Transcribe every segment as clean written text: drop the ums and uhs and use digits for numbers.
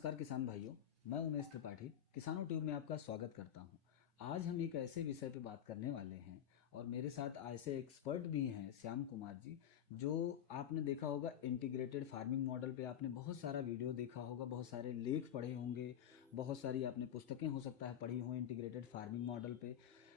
नमस्कार किसान भाइयों, मैं उमेश त्रिपाठी किसानों ट्यूब में आपका स्वागत करता हूं। आज हम एक ऐसे विषय पे बात करने वाले हैं और मेरे साथ ऐसे एक्सपर्ट भी हैं श्याम कुमार जी, जो आपने देखा होगा इंटीग्रेटेड फार्मिंग मॉडल पे आपने बहुत सारा वीडियो देखा होगा, बहुत सारे लेख पढ़े होंगे, बहुत सारी आपने पुस्तकें हो सकता है पढ़ी हो इंटीग्रेटेड फार्मिंग मॉडल पे।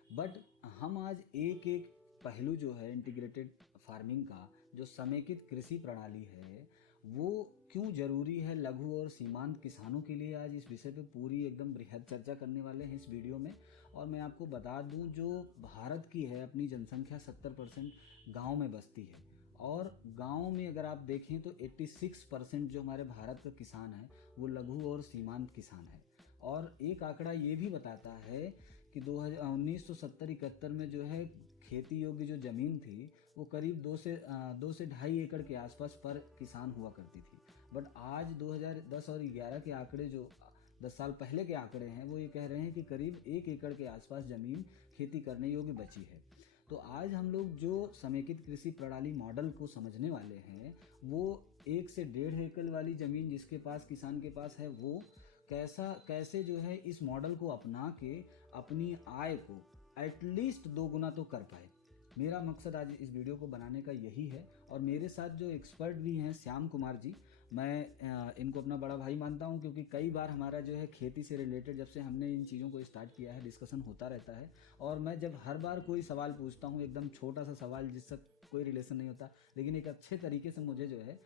बट हम आज एक एक पहलू जो है इंटीग्रेटेड फार्मिंग का, जो समेकित कृषि प्रणाली है, वो क्यों जरूरी है लघु और सीमांत किसानों के लिए, आज इस विषय पे पूरी एकदम बृहद चर्चा करने वाले हैं इस वीडियो में। और मैं आपको बता दूं, जो भारत की है अपनी जनसंख्या 70% गाँव में बसती है और गांव में अगर आप देखें तो 86% जो हमारे भारत का किसान है वो लघु और सीमांत किसान है। और एक आंकड़ा ये भी बताता है कि 1970-71 में जो है खेती योग्य जो ज़मीन थी वो करीब 2 से 2.5 एकड़ के आसपास पर किसान हुआ करती थी। बट आज 2010 और 11 के आंकड़े, जो 10 साल पहले के आंकड़े हैं, वो ये कह रहे हैं कि करीब 1 एकड़ के आसपास ज़मीन खेती करने योग्य बची है। तो आज हम लोग जो समेकित कृषि प्रणाली मॉडल को समझने वाले हैं, वो 1 से 1.5 एकड़ वाली ज़मीन जिसके पास किसान के पास है, वो कैसे जो है इस मॉडल को अपना के अपनी आय को एटलीस्ट 2 गुना तो कर पाए। मेरा मकसद आज इस वीडियो को बनाने का यही है। और मेरे साथ जो एक्सपर्ट भी हैं श्याम कुमार जी, मैं इनको अपना बड़ा भाई मानता हूं, क्योंकि कई बार हमारा जो है खेती से रिलेटेड जब से हमने इन चीज़ों को स्टार्ट किया है डिस्कशन होता रहता है। और मैं जब हर बार कोई सवाल पूछता हूं, एकदम छोटा सा सवाल जिससे कोई रिलेशन नहीं होता, लेकिन एक अच्छे तरीके से मुझे जो है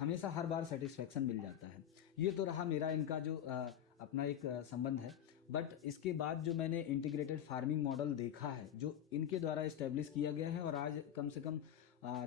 हमेशा हर बार सेटिस्फेक्शन मिल जाता है। ये तो रहा मेरा इनका जो अपना एक संबंध है। बट इसके बाद जो मैंने इंटीग्रेटेड फार्मिंग मॉडल देखा है जो इनके द्वारा इस्टेब्लिश किया गया है, और आज कम से कम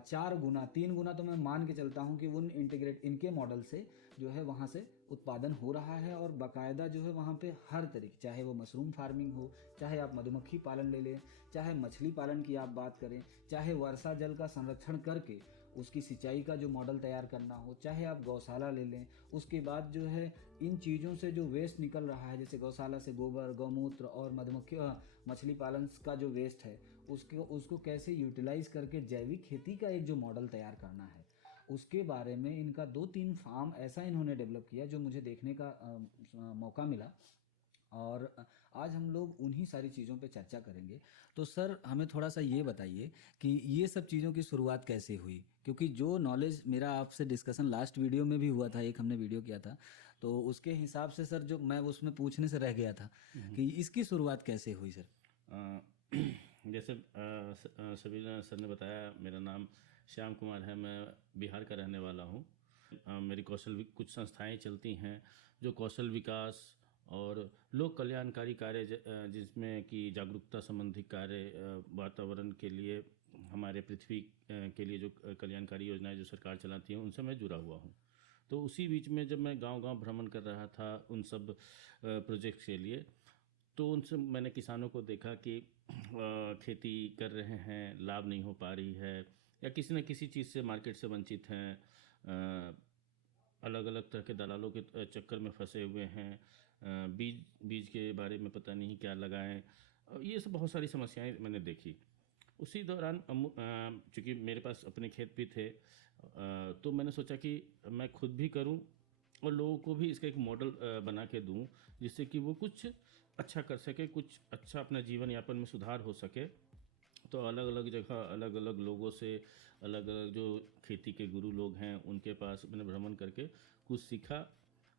4 गुना 3 गुना तो मैं मान के चलता हूँ कि उन इनके मॉडल से जो है वहाँ से उत्पादन हो रहा है। और बाकायदा जो है वहाँ पे हर तरीके, चाहे वो मशरूम फार्मिंग हो, चाहे आप मधुमक्खी पालन ले लें, चाहे मछली पालन की आप बात करें, चाहे वर्षा जल का संरक्षण करके उसकी सिंचाई का जो मॉडल तैयार करना हो, चाहे आप गौशाला ले लें, उसके बाद जो है इन चीज़ों से जो वेस्ट निकल रहा है, जैसे गौशाला से गोबर, गौमूत्र और मछली पालन का जो वेस्ट है उसको कैसे यूटिलाइज करके जैविक खेती का एक जो मॉडल तैयार करना है, उसके बारे में इनका 2-3 फार्म ऐसा इन्होंने डेवलप किया जो मुझे देखने का मौका मिला। और आज हम लोग उन्हीं सारी चीज़ों पे चर्चा करेंगे। तो सर, हमें थोड़ा सा ये बताइए कि ये सब चीज़ों की शुरुआत कैसे हुई, क्योंकि जो नॉलेज मेरा आपसे डिस्कशन लास्ट वीडियो में भी हुआ था, एक हमने वीडियो किया था, तो उसके हिसाब से सर जो मैं उसमें पूछने से रह गया था कि इसकी शुरुआत कैसे हुई सर। जैसे सबीना सर ने बताया, मेरा नाम श्याम कुमार है, मैं बिहार का रहने वाला हूँ। मेरी कुछ संस्थाएं चलती हैं जो कौशल विकास और लोक कल्याणकारी कार्य, जिसमें कि जागरूकता संबंधी कार्य, वातावरण के लिए, हमारे पृथ्वी के लिए जो कल्याणकारी योजनाएं जो सरकार चलाती है, उनसे मैं जुड़ा हुआ हूँ। तो उसी बीच में जब मैं गांव-गांव भ्रमण कर रहा था उन सब प्रोजेक्ट्स के लिए, तो उनसे मैंने किसानों को देखा कि खेती कर रहे हैं, लाभ नहीं हो पा रही है, या किसी न किसी चीज़ से मार्केट से वंचित हैं, अलग अलग तरह के दलालों के चक्कर में फंसे हुए हैं, बीज के बारे में पता नहीं क्या लगाएं। ये सब बहुत सारी समस्याएं मैंने देखी। उसी दौरान चूँकि मेरे पास अपने खेत भी थे, तो मैंने सोचा कि मैं खुद भी करूं और लोगों को भी इसका एक मॉडल बना के दूं, जिससे कि वो कुछ अच्छा कर सके, कुछ अच्छा अपना जीवन यापन में सुधार हो सके। तो अलग अलग जगह, अलग अलग लोगों से, अलग अलग जो खेती के गुरु लोग हैं उनके पास मैंने भ्रमण करके कुछ सीखा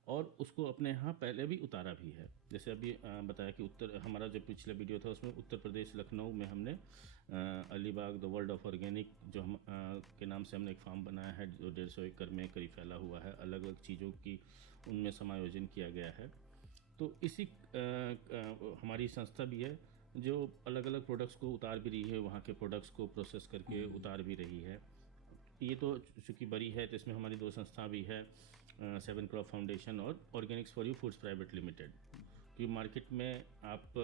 और उसको अपने यहाँ पहले भी उतारा भी है। जैसे अभी बताया कि हमारा जो पिछला वीडियो था उसमें उत्तर प्रदेश लखनऊ में हमने Alibag the world of organic जो हम के नाम से हमने एक फार्म बनाया है, जो 150 एकड़ में करीब फैला हुआ है। अलग अलग चीज़ों की उनमें समायोजन किया गया है। तो इसी हमारी संस्था भी है जो अलग अलग प्रोडक्ट्स को उतार भी रही है, वहाँ के प्रोडक्ट्स को प्रोसेस करके उतार भी रही है। ये तो चूँकि बड़ी है, तो इसमें हमारी 2 संस्था भी है, 7 क्रॉप फाउंडेशन और Organics for you foods private limited. कि मार्केट में आप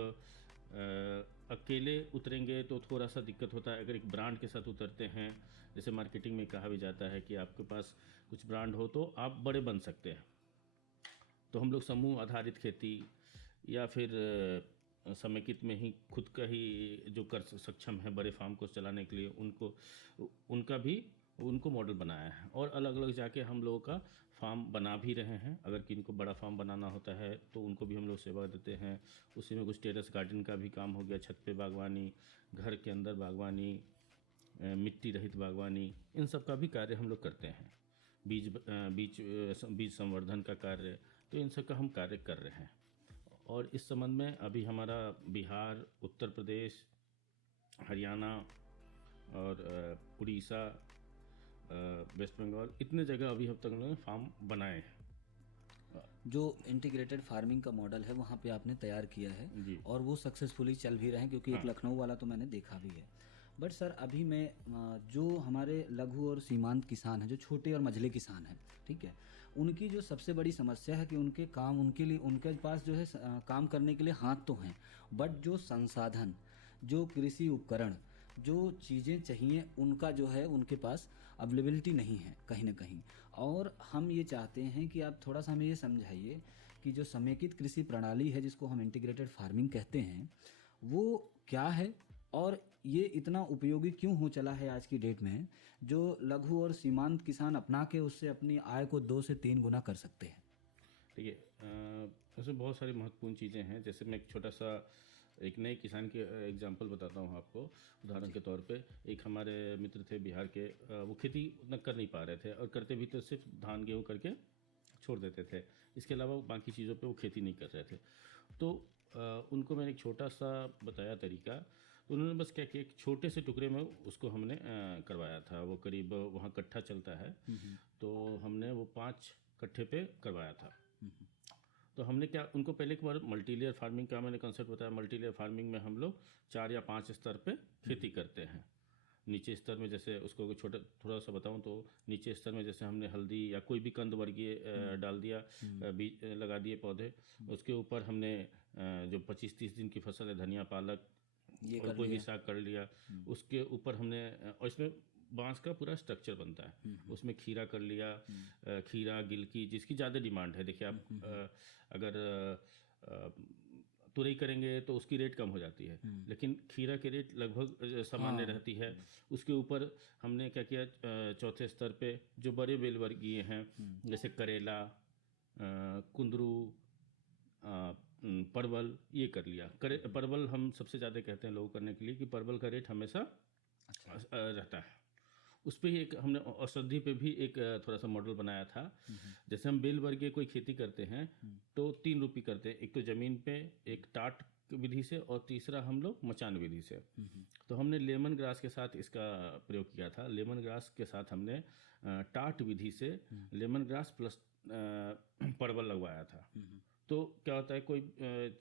अकेले उतरेंगे तो थोड़ा सा दिक्कत होता है। अगर एक ब्रांड के साथ उतरते हैं, जैसे मार्केटिंग में कहा भी जाता है कि आपके पास कुछ ब्रांड हो तो आप बड़े बन सकते हैं। तो हम लोग समूह आधारित खेती या फिर समेकित में ही खुद का ही जो कर सक्षम है बड़े फार्म को चलाने के लिए, उनको मॉडल बनाया है और अलग अलग जाके हम लोगों का फार्म बना भी रहे हैं। अगर किनको बड़ा फार्म बनाना होता है तो उनको भी हम लोग सेवा देते हैं। उसी में कुछ टेरेस गार्डन का भी काम हो गया, छत पे बागवानी, घर के अंदर बागवानी, मिट्टी रहित बागवानी, इन सब का भी कार्य हम लोग करते हैं। बीज संवर्धन का कार्य, तो इन सब का हम कार्य कर रहे हैं। और इस संबंध में अभी हमारा बिहार, उत्तर प्रदेश, हरियाणा और उड़ीसा, वेस्ट बंगाल, इतने जगह अभी अब तक हम लोगों ने फार्म बनाए हैं। जो इंटीग्रेटेड फार्मिंग का मॉडल है वहाँ पे आपने तैयार किया है जी। और वो सक्सेसफुली चल भी रहे हैं, क्योंकि एक लखनऊ वाला तो मैंने देखा भी है। बट सर अभी मैं जो हमारे लघु और सीमांत किसान हैं, जो छोटे और मझले किसान हैं, ठीक है, उनकी जो सबसे बड़ी समस्या है कि उनके लिए उनके पास जो है काम करने के लिए हाथ तो हैं, बट जो संसाधन, जो कृषि उपकरण, जो चीज़ें चाहिए, उनका जो है उनके पास अवेलेबिलिटी नहीं है कहीं ना कहीं। और हम ये चाहते हैं कि आप थोड़ा सा हमें ये समझाइए कि जो समेकित कृषि प्रणाली है, जिसको हम इंटीग्रेटेड फार्मिंग कहते हैं, वो क्या है और ये इतना उपयोगी क्यों हो चला है आज की डेट में, जो लघु और सीमांत किसान अपना के उससे अपनी आय को 2 से 3 गुना कर सकते हैं। देखिए, ऐसे बहुत सारी महत्वपूर्ण चीज़ें हैं। जैसे मैं एक छोटा सा एक नए किसान के एग्जांपल बताता हूँ आपको। उदाहरण के तौर पे एक हमारे मित्र थे बिहार के, वो खेती उतना कर नहीं पा रहे थे, और करते भी तो सिर्फ धान गेहूँ करके छोड़ देते थे। इसके अलावा बाकी चीज़ों पे वो खेती नहीं कर रहे थे। तो उनको मैंने एक छोटा सा बताया तरीका। तो उन्होंने बस क्या किया, एक छोटे से टुकड़े में उसको हमने करवाया था। वो करीब वहाँ कट्ठा चलता है, तो हमने वो 5 कट्ठे पे करवाया था। तो हमने क्या, उनको पहले एक बार मल्टी लेयर फार्मिंग का मैंने कंसेप्ट बताया। मल्टी लेयर फार्मिंग में हम लोग 4 या 5 स्तर पे खेती करते हैं। नीचे स्तर में जैसे उसको अगर छोटा थोड़ा सा बताऊं तो नीचे स्तर में जैसे हमने हल्दी या कोई भी कंद वर्गीय डाल दिया, बीज लगा दिए पौधे। उसके ऊपर हमने जो 25-30 दिन की फसल है, धनिया, पालक ये और कर कोई भी लिया। साग कर लिया। उसके ऊपर हमने और इसमें बांस का पूरा स्ट्रक्चर बनता है। उसमें खीरा कर लिया, खीरा, गिलकी, जिसकी ज़्यादा डिमांड है। देखिए आप अगर तुरई करेंगे तो उसकी रेट कम हो जाती है, लेकिन खीरा की रेट लगभग सामान्य रहती है। उसके ऊपर हमने क्या किया, चौथे स्तर पे जो बड़े बेल वर्गीय हैं, जैसे करेला, कुंदरू, परवल, ये कर लिया। परवल हम सबसे ज़्यादा कहते हैं लोग करने के लिए कि परवल का रेट हमेशा रहता है। उस पर ही एक हमने औषधि पे भी एक थोड़ा सा मॉडल बनाया था। जैसे हम बेल वर्गीय कोई खेती करते हैं तो 3 रूपी करते हैं। एक तो ज़मीन पे, एक टाट विधि से, और तीसरा हम लोग मचान विधि से। तो हमने लेमन ग्रास के साथ इसका प्रयोग किया था। लेमन ग्रास के साथ हमने टाट विधि से लेमन ग्रास प्लस परवल लगवाया था। तो क्या होता है, कोई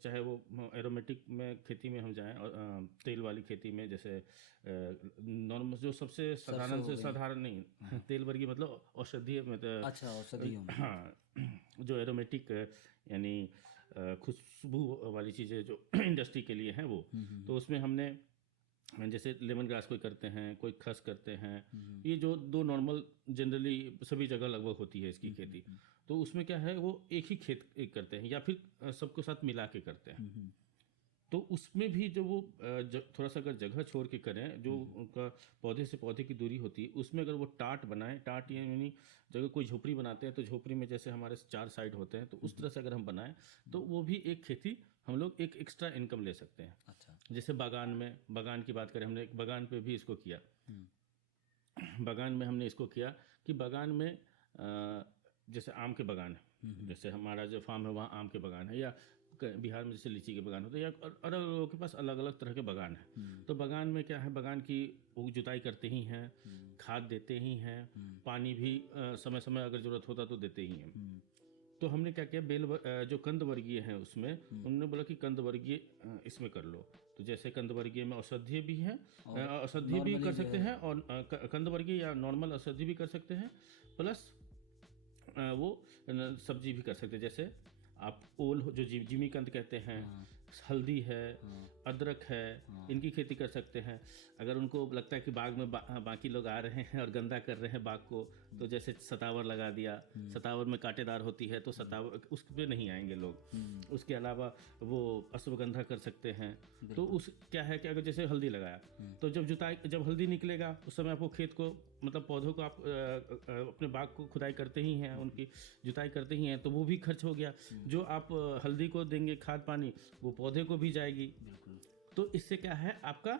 चाहे वो एरोमेटिक में खेती में हम जाएं, और तेल वाली खेती में, जैसे नॉर्मल जो सबसे साधारण से साधारण नहीं, तेल वर्गीय मतलब औषधीय मतलब, अच्छा, औषधियों में। हाँ, जो एरोमेटिक यानी खुशबू वाली चीज़ें जो इंडस्ट्री के लिए हैं वो। तो उसमें हमने जैसे लेमन ग्रास कोई करते हैं, कोई खस करते हैं। ये जो 2 नॉर्मल जनरली सभी जगह लगभग होती है इसकी खेती। तो उसमें क्या है, वो एक ही खेत एक करते हैं या फिर सबको साथ मिला के करते हैं। तो उसमें भी जो वो थोड़ा सा अगर जगह छोड़ के करें, जो उनका पौधे से पौधे की दूरी होती है, उसमें अगर वो टाट बनाएं, टाट यानी जगह कोई झोपड़ी बनाते हैं तो झोपड़ी में जैसे हमारे 4 साइड होते हैं, तो उस तरह से अगर हम बनाएं तो वो भी एक खेती हम लोग एक एक्स्ट्रा इनकम ले सकते हैं। अच्छा। जैसे बागान की बात करें, हमने एक बागान पे भी इसको किया। बागान में हमने इसको किया कि बागान में जैसे आम के बागान है, जैसे हमारा जो फार्म है वहाँ आम के बागान है, या बिहार में जैसे लीची के बागान होते हैं, या अलग लोगों के पास अलग अलग तरह के बागान है। तो बागान में क्या है, बागान की वो जुताई करते ही हैं, खाद देते ही हैं, पानी भी समय समय अगर ज़रूरत होता तो देते ही हैं। तो हमने क्या किया, जो कंद वर्गीय हैं उसमें उन्होंने बोला कि कंद वर्गीय इसमें कर लो। तो जैसे कंद वर्गीय में औषधीय भी है, औषधीय भी कर सकते हैं, और कंद वर्गीय या नॉर्मल औषधि भी कर सकते हैं, प्लस वो सब्जी भी कर सकते हैं। जैसे आप ओल जो जिमीकंद कहते हैं, हल्दी है, हाँ, अदरक है, हाँ, इनकी खेती कर सकते हैं। अगर उनको लगता है कि बाग में बाकी लोग आ रहे हैं और गंदा कर रहे हैं बाग को, तो जैसे सतावर लगा दिया, सतावर में कांटेदार होती है तो सतावर उस पे नहीं आएंगे लोग। उसके अलावा वो अश्वगंधा कर सकते हैं। तो उस क्या है कि अगर जैसे हल्दी लगाया तो जब हल्दी निकलेगा उस समय आपको खेत को मतलब पौधों को आप अपने बाग को खुदाई करते ही हैं, उनकी जुताई करते ही हैं, तो वो भी खर्च हो गया। जो आप हल्दी को देंगे खाद पानी वो पौधे को भी जाएगी। बिल्कुल। तो इससे क्या है आपका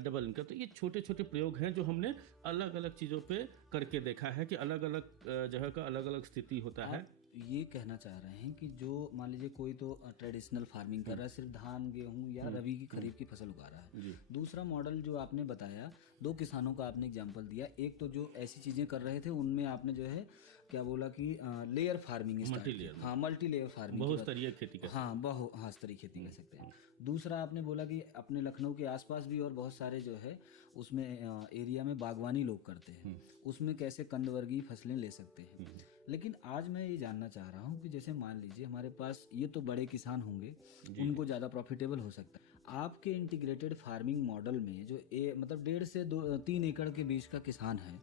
डबल इनकम। तो ये छोटे छोटे प्रयोग हैं जो हमने अलग अलग चीज़ों पे करके देखा है कि अलग अलग जगह का अलग अलग स्थिति होता है। आप ये कहना चाह रहे हैं कि जो मान लीजिए कोई तो ट्रेडिशनल फार्मिंग कर रहा है, सिर्फ धान गेहूं या रबी की खरीफ की फसल उगा रहा है। जी। दूसरा मॉडल जो आपने बताया, दो किसानों का आपने एग्जांपल दिया। एक तो जो ऐसी चीज़ें कर रहे थे उनमें आपने जो है क्या बोला कि लेयर फार्मिंग स्टार्ट की। Multi-layer। हाँ, मल्टी लेयर फार्मिंग की बात। बहुस्तरीय खेती कर हाँ, हाँ, स्तरीय खेती कह सकते हैं। दूसरा आपने बोला कि अपने लखनऊ के आसपास भी और बहुत सारे जो है उसमें एरिया में बागवानी लोग करते हैं, उसमें कैसे कंदवर्गीय फसलें ले सकते हैं। लेकिन आज मैं ये जानना चाह रहा हूँ कि जैसे मान लीजिए हमारे पास ये तो बड़े किसान होंगे, उनको ज़्यादा प्रॉफिटेबल हो सकता है। आपके इंटीग्रेटेड फार्मिंग मॉडल में जो मतलब 1.5 से 3 एकड़ के बीच का किसान है,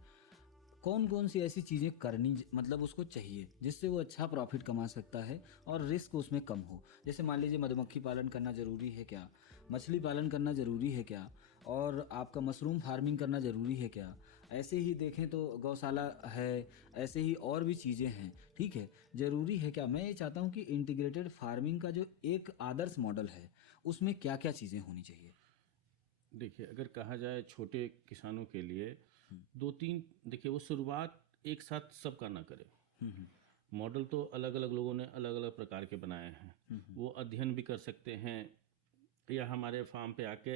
कौन कौन सी ऐसी चीज़ें करनी मतलब उसको चाहिए जिससे वो अच्छा प्रॉफिट कमा सकता है और रिस्क उसमें कम हो? जैसे मान लीजिए मधुमक्खी पालन करना ज़रूरी है क्या, मछली पालन करना ज़रूरी है क्या, और आपका मशरूम फार्मिंग करना ज़रूरी है क्या? ऐसे ही देखें तो गौशाला है, ऐसे ही और भी चीज़ें हैं, ठीक है, ज़रूरी है क्या? मैं ये चाहता हूँ कि इंटीग्रेटेड फार्मिंग का जो एक आदर्श मॉडल है उसमें क्या क्या चीज़ें होनी चाहिए? देखिए, अगर कहा जाए छोटे किसानों के लिए दो तीन, देखिए वो शुरुआत एक साथ सबका ना करे। मॉडल तो अलग अलग लोगों ने अलग अलग प्रकार के बनाए हैं। वो अध्ययन भी कर सकते हैं या हमारे फार्म पे आके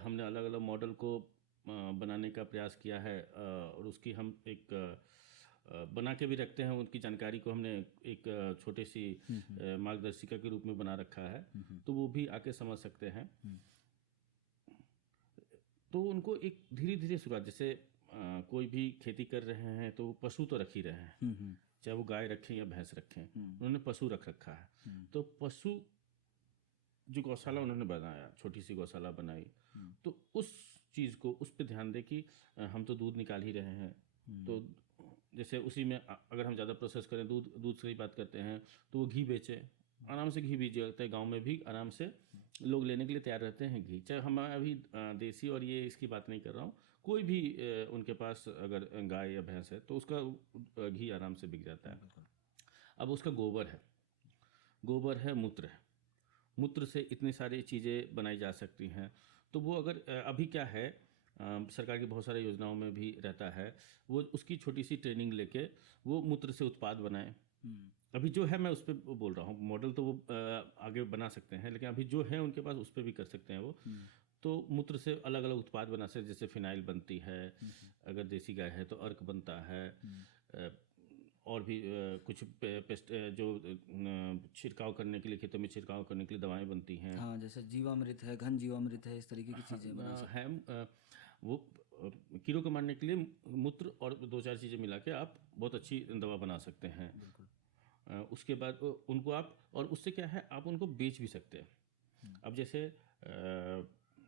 हमने अलग अलग मॉडल को बनाने का प्रयास किया है और उसकी हम एक बना के भी रखते हैं। उनकी जानकारी को हमने एक छोटी सी मार्गदर्शिका के रूप में बना रखा है, तो वो भी आके समझ सकते हैं। तो उनको एक धीरे धीरे शुरुआत, जैसे कोई भी खेती कर रहे हैं तो पशु तो रख ही रहे हैं, चाहे वो गाय रखें या भैंस रखें, उन्होंने पशु रख रखा है। तो पशु जो गौशाला उन्होंने बनाया, छोटी सी गौशाला बनाई, तो उस चीज़ को उस पर ध्यान दें कि हम तो दूध निकाल ही रहे हैं, तो जैसे उसी में अगर हम ज़्यादा प्रोसेस करें, दूध से ही बात करते हैं, तो वो घी बेचे, आराम से घी बीज जाता है। गाँव में भी आराम से लोग लेने के लिए तैयार रहते हैं घी। चाहे हम अभी देसी और ये इसकी बात नहीं कर रहा हूँ, कोई भी उनके पास अगर गाय या भैंस है तो उसका घी आराम से बिक जाता है। अब उसका गोबर है, मूत्र से इतनी सारी चीज़ें बनाई जा सकती हैं। तो वो अगर अभी क्या है, सरकार की बहुत सारी योजनाओं में भी रहता है, वो उसकी छोटी सी ट्रेनिंग लेके वो मूत्र से उत्पाद बनाएं। अभी जो है मैं उस पर बोल रहा हूँ, मॉडल तो वो आगे बना सकते हैं, लेकिन अभी जो है उनके पास उस पर भी कर सकते हैं वो। तो मूत्र से अलग अलग उत्पाद बना सकते हैं, जैसे फिनाइल बनती है, अगर देसी गाय है तो अर्क बनता है, और भी कुछ पेस्ट जो छिड़काव करने के लिए, खेतों में छिड़काव करने के लिए दवाएं बनती हैं। हाँ, जैसे जीवामृत है, घन जीवामृत है, इस तरीके की चीज़ें बना सकते है। वो कीड़ों को मारने के लिए मूत्र और दो चार चीज़ें मिला के आप बहुत अच्छी दवा बना सकते हैं। उसके बाद उनको आप, और उससे क्या है, आप उनको बेच भी सकते हैं। अब जैसे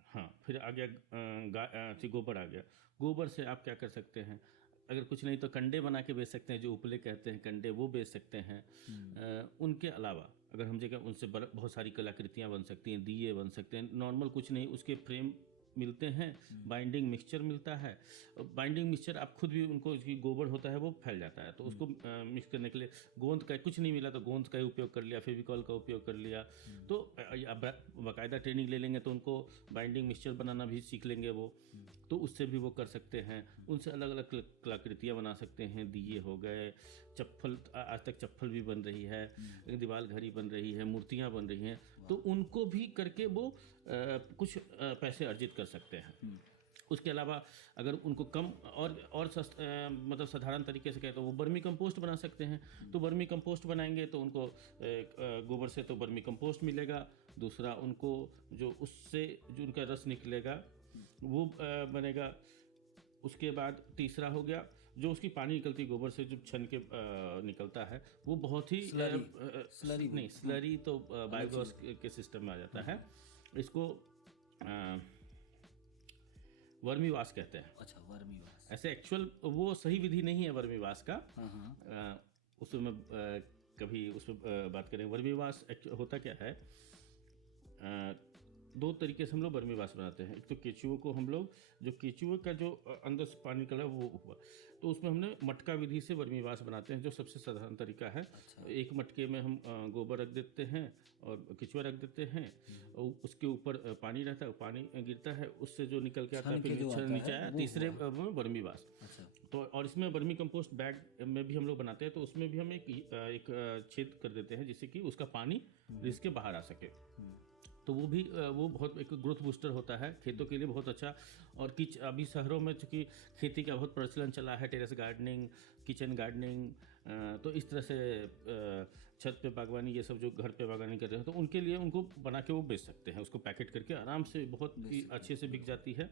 हाँ, फिर आ गया गोबर आ गया। गोबर से आप क्या कर सकते हैं, अगर कुछ नहीं तो कंडे बना के बेच सकते हैं, जो उपले कहते हैं कंडे, वो बेच सकते हैं। उनके अलावा अगर हम जगह उनसे बहुत सारी कलाकृतियाँ बन सकती हैं, दिए बन सकते हैं, नॉर्मल कुछ नहीं, उसके फ्रेम मिलते हैं, बाइंडिंग मिक्सचर मिलता है। बाइंडिंग मिक्सचर आप खुद भी, उनको गोबर होता है वो फैल जाता है, तो उसको मिक्स करने के लिए गोंद का, कुछ नहीं मिला तो गोंद का ही उपयोग कर लिया, फेविकॉल का उपयोग कर लिया। तो अब बाकायदा ट्रेनिंग ले लेंगे तो उनको बाइंडिंग मिक्सचर बनाना भी सीख लेंगे वो, तो उससे भी वो कर सकते हैं। उनसे अलग अलग कलाकृतियाँ बना सकते हैं, दिए हो गए, चप्पल, आज तक चप्पल भी बन रही है, दीवार घड़ी बन रही है, मूर्तियाँ बन रही हैं, तो उनको भी करके वो कुछ पैसे अर्जित कर सकते हैं। उसके अलावा अगर उनको कम और मतलब साधारण तरीके से कहें तो वो वर्मी कंपोस्ट बना सकते हैं। तो वर्मी कंपोस्ट बनाएंगे तो उनको गोबर से तो वर्मी कंपोस्ट मिलेगा, दूसरा उनको जो उससे जो उनका रस निकलेगा वो बनेगा। उसके बाद तीसरा हो गया जो उसकी पानी निकलती है गोबर से, जो छन के निकलता है, वो बहुत ही स्लरी नहीं, स्लरी तो बायोगैस के सिस्टम में आ जाता है। इसको वर्मी वाश कहते हैं। अच्छा, वर्मी वाश। ऐसे एक्चुअल वो सही विधि नहीं है वर्मी वाश का। हाँ हाँ। उसमें कभी उसमें बात करें। वर्मी वाश होता क्या है, दो तरीके से हम लोग वर्मी वाश बनाते हैं। एक तो केचुओं को हम लोग, जो केचुओं का जो अंदर से पानी निकला वो हुआ, तो उसमें हमने मटका विधि से वर्मी वाश बनाते हैं, जो सबसे साधारण तरीका है। एक मटके में हम गोबर रख देते हैं और केचुआ रख देते हैं, और उसके ऊपर पानी रहता है, पानी गिरता है, उससे जो निकल के आता है फिर नीचे आया, तीसरे में वर्मी वाश। तो और इसमें वर्मी कंपोस्ट बैग में भी हम लोग बनाते हैं, तो उसमें भी हम एक छेद कर देते हैं जिससे कि उसका पानी रिस के बाहर आ सके। तो वो बहुत एक ग्रोथ बूस्टर होता है, खेतों के लिए बहुत अच्छा। और अभी शहरों में चूँकि खेती का बहुत प्रचलन चला है, टेरेस गार्डनिंग, किचन गार्डनिंग, तो इस तरह से छत पे बागवानी, ये सब जो घर पे बागवानी कर रहे हैं, तो उनके लिए उनको बना के वो बेच सकते हैं, उसको पैकेट करके आराम से बहुत ही अच्छे से बिक जाती है।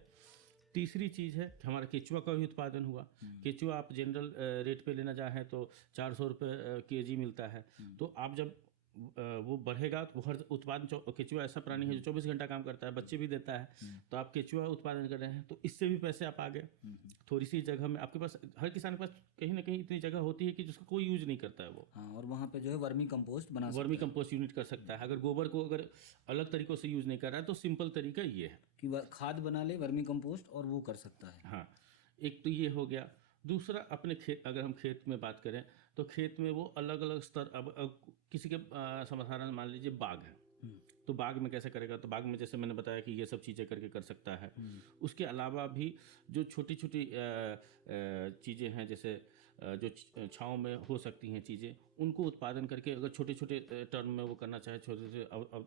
तीसरी चीज़ है कि हमारा केचुआ का भी उत्पादन हुआ। केचुआ आप जनरल रेट पे लेना चाहें तो 400 रुपये kg मिलता है। तो आप जब वो बढ़ेगा तो हर उत्पादन, केचुआ ऐसा प्राणी है जो 24 घंटा काम करता है, बच्चे भी देता है। तो आप केचुआ उत्पादन कर रहे हैं तो इससे भी पैसे आप आ गए। थोड़ी सी जगह में आपके पास, हर किसान के पास कहीं ना कहीं इतनी जगह होती है कि जिसका कोई यूज नहीं करता है वो। हाँ, और वहाँ पे जो है vermi compost vermi compost unit कर सकता है। अगर गोबर को अगर अलग तरीकों से यूज नहीं कर रहा है तो सिंपल तरीका ये है कि खाद बना ले वर्मी कंपोस्ट, और वो कर सकता है। हाँ, एक तो ये हो गया। दूसरा, अपने खेत, अगर हम खेत में बात करें तो खेत में वो अलग अलग स्तर, अब किसी के समाधान, मान लीजिए बाग है, तो बाग में कैसे करेगा, तो बाग में जैसे मैंने बताया कि ये सब चीज़ें करके कर सकता है। उसके अलावा भी जो छोटी छोटी चीज़ें हैं, जैसे जो छाँव में हो सकती हैं चीज़ें, उनको उत्पादन करके अगर छोटे छोटे टर्म में वो करना चाहे, छोटे छोटे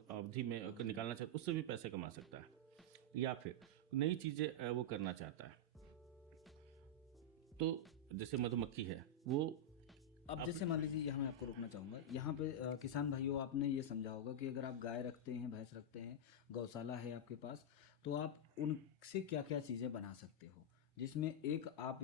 अवधि में अगर निकालना चाहे, उससे भी पैसे कमा सकता है। या फिर नई चीज़ें वो करना चाहता है, तो जैसे मधुमक्खी है वो। अब जैसे मान लीजिए, यहाँ मैं आपको रोकना चाहूँगा, यहाँ पे किसान भाइयों, आपने ये समझा होगा कि अगर आप गाय रखते हैं, भैंस रखते हैं, गौशाला है आपके पास, तो आप उनसे क्या क्या चीज़ें बना सकते हो, जिसमें एक आप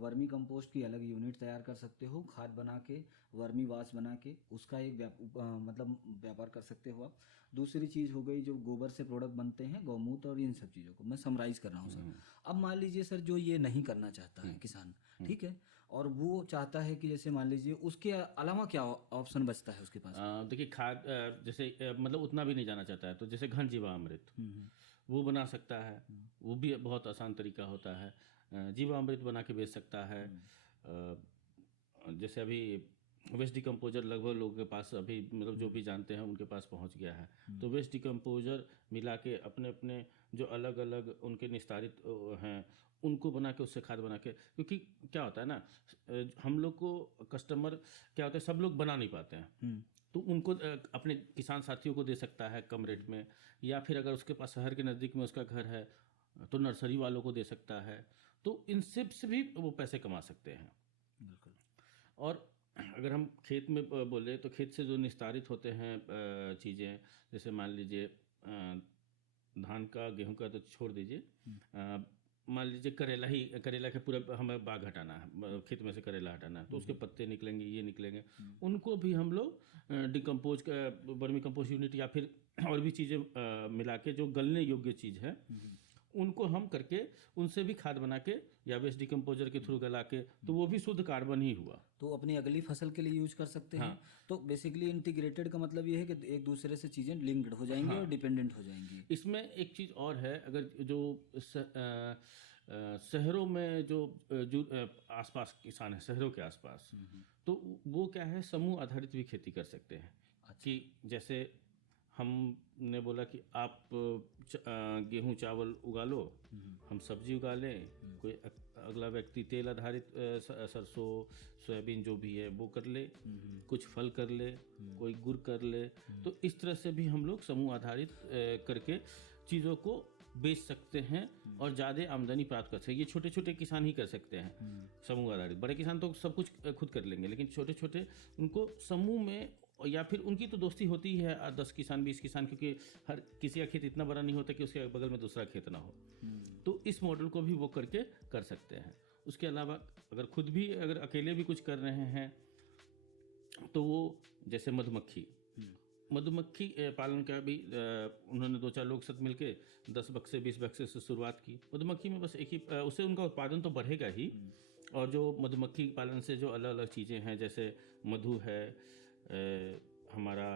वर्मी कंपोस्ट की अलग यूनिट तैयार कर सकते हो, खाद बना के, वर्मी वाश बना के उसका एक मतलब व्यापार कर सकते हो आप। दूसरी चीज़ हो गई जो गोबर से प्रोडक्ट बनते हैं, गौमूत्र और इन सब चीज़ों को मैं समराइज़ कर रहा हूँ सर। अब मान लीजिए सर, जो ये नहीं करना चाहता है किसान, ठीक है, और वो चाहता है कि जैसे मान लीजिए उसके अलावा क्या ऑप्शन बचता है उसके पास? देखिए, खाद जैसे मतलब उतना भी नहीं जाना चाहता है तो जैसे घन जीवामृत वो बना सकता है। वो भी बहुत आसान तरीका होता है। जीवामृत बना के बेच सकता है। जैसे अभी वेस्ट डिकम्पोजर लगभग लोगों के पास अभी, मतलब जो भी जानते हैं उनके पास पहुंच गया है। तो वेस्ट डिकम्पोजर मिला के अपने अपने जो अलग अलग उनके निस्तारित हैं, उनको बना के उससे खाद बना के, क्योंकि क्या होता है ना, हम लोग को कस्टमर क्या होता है, सब लोग बना नहीं पाते हैं, तो उनको अपने किसान साथियों को दे सकता है कम रेट में, या फिर अगर उसके पास शहर के नज़दीक में उसका घर है तो नर्सरी वालों को दे सकता है। तो इन सब से भी वो पैसे कमा सकते हैं। बिल्कुल। और अगर हम खेत में बोले तो खेत से जो निस्तारित होते हैं चीज़ें, जैसे मान लीजिए धान का, गेहूं का तो छोड़ दीजिए, मान लीजिए करेला के पूरा हमें बाग हटाना है, खेत में से करेला हटाना है, तो उसके पत्ते निकलेंगे, ये निकलेंगे, उनको भी हम लोग डिकम्पोज वर्मी कंपोस्ट यूनिट या फिर और भी चीज़ें मिला के, जो गलने योग्य चीज़ है, उनको हम करके उनसे भी खाद बना के या वेस्ट डिकम्पोजर के थ्रू गला के, तो वो भी शुद्ध कार्बन ही हुआ, तो अपनी अगली फसल के लिए यूज कर सकते हैं। तो बेसिकली इंटीग्रेटेड का मतलब ये है कि एक दूसरे से चीज़ें लिंक्ड हो जाएंगी और डिपेंडेंट हो जाएंगी। इसमें एक चीज़ और है, अगर जो शहरों में जो आसपास किसान है, शहरों के आसपास, तो वो क्या है, समूह आधारित भी खेती कर सकते हैं। कि जैसे हमने बोला कि आप गेहूं चावल उगा लो, हम सब्जी उगा लें, कोई अगला व्यक्ति तेल आधारित सरसों सोयाबीन जो भी है वो कर ले, कुछ फल कर ले, कोई गुड़ कर ले। तो इस तरह से भी हम लोग समूह आधारित करके चीज़ों को बेच सकते हैं और ज़्यादा आमदनी प्राप्त कर सकते हैं। ये छोटे छोटे किसान ही कर सकते हैं समूह आधारित। बड़े किसान तो सब कुछ खुद कर लेंगे, लेकिन छोटे छोटे उनको समूह में, या फिर उनकी तो दोस्ती होती ही है 10 किसान 20 किसान, क्योंकि हर किसी का खेत इतना बड़ा नहीं होता कि उसके बगल में दूसरा खेत ना हो। तो इस मॉडल को भी वो करके कर सकते हैं। उसके अलावा अगर खुद भी अगर अकेले भी कुछ कर रहे हैं तो वो जैसे मधुमक्खी मधुमक्खी पालन का भी उन्होंने 2-4 लोग साथ मिलके 10 बक्से 20 बक्से से शुरुआत की। मधुमक्खी में बस एक ही उससे उनका उत्पादन तो बढ़ेगा ही। और जो मधुमक्खी पालन से जो अलग अलग चीज़ें हैं जैसे मधु है, हमारा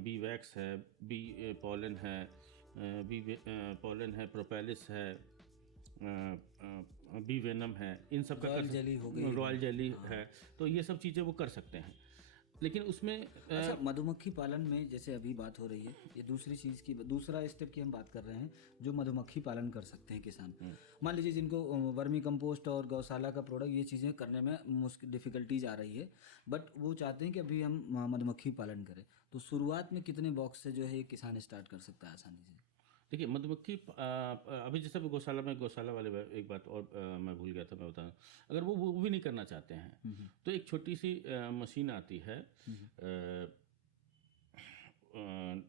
बी वैक्स है, बी पॉलन है, बी पॉलन है, प्रोपेलिस है, बी वेनम है, इन सब का रॉयल जेली हो गई, रॉयल जेली है। तो ये सब चीज़ें वो कर सकते हैं, लेकिन उसमें अच्छा मधुमक्खी पालन में जैसे अभी बात हो रही है, ये दूसरी चीज़ की दूसरा स्टेप की हम बात कर रहे हैं जो मधुमक्खी पालन कर सकते हैं किसान। मान लीजिए जिनको वर्मी कंपोस्ट और गौशाला का प्रोडक्ट ये चीज़ें करने में मुश्किल डिफ़िकल्टीज आ रही है, बट वो चाहते हैं कि अभी हम मधुमक्खी पालन करें, तो शुरुआत में कितने बॉक्स से जो है ये किसान स्टार्ट कर सकता है आसानी से? देखिए मधुमक्खी अभी जैसे गौशाला वाले एक बात और मैं भूल गया था, मैं बताऊँ। अगर वो भी नहीं करना चाहते हैं तो एक छोटी सी मशीन आती है,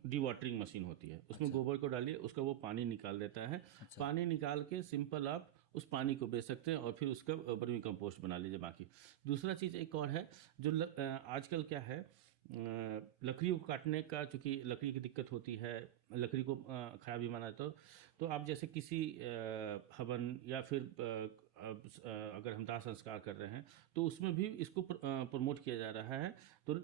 डी वाटरिंग मशीन होती है, उसमें गोबर को डालिए, उसका वो पानी निकाल देता है। पानी निकाल के सिंपल आप उस पानी को बेच सकते हैं और फिर उसका वर्मी कंपोस्ट बना लीजिए। बाकी दूसरा चीज़ एक और है जो आजकल क्या है, लकड़ी को काटने का, चूँकि लकड़ी की दिक्कत होती है, लकड़ी को खराब भी माना तो आप जैसे किसी हवन या फिर अगर हम दाह संस्कार कर रहे हैं तो उसमें भी इसको प्रमोट किया जा रहा है। तो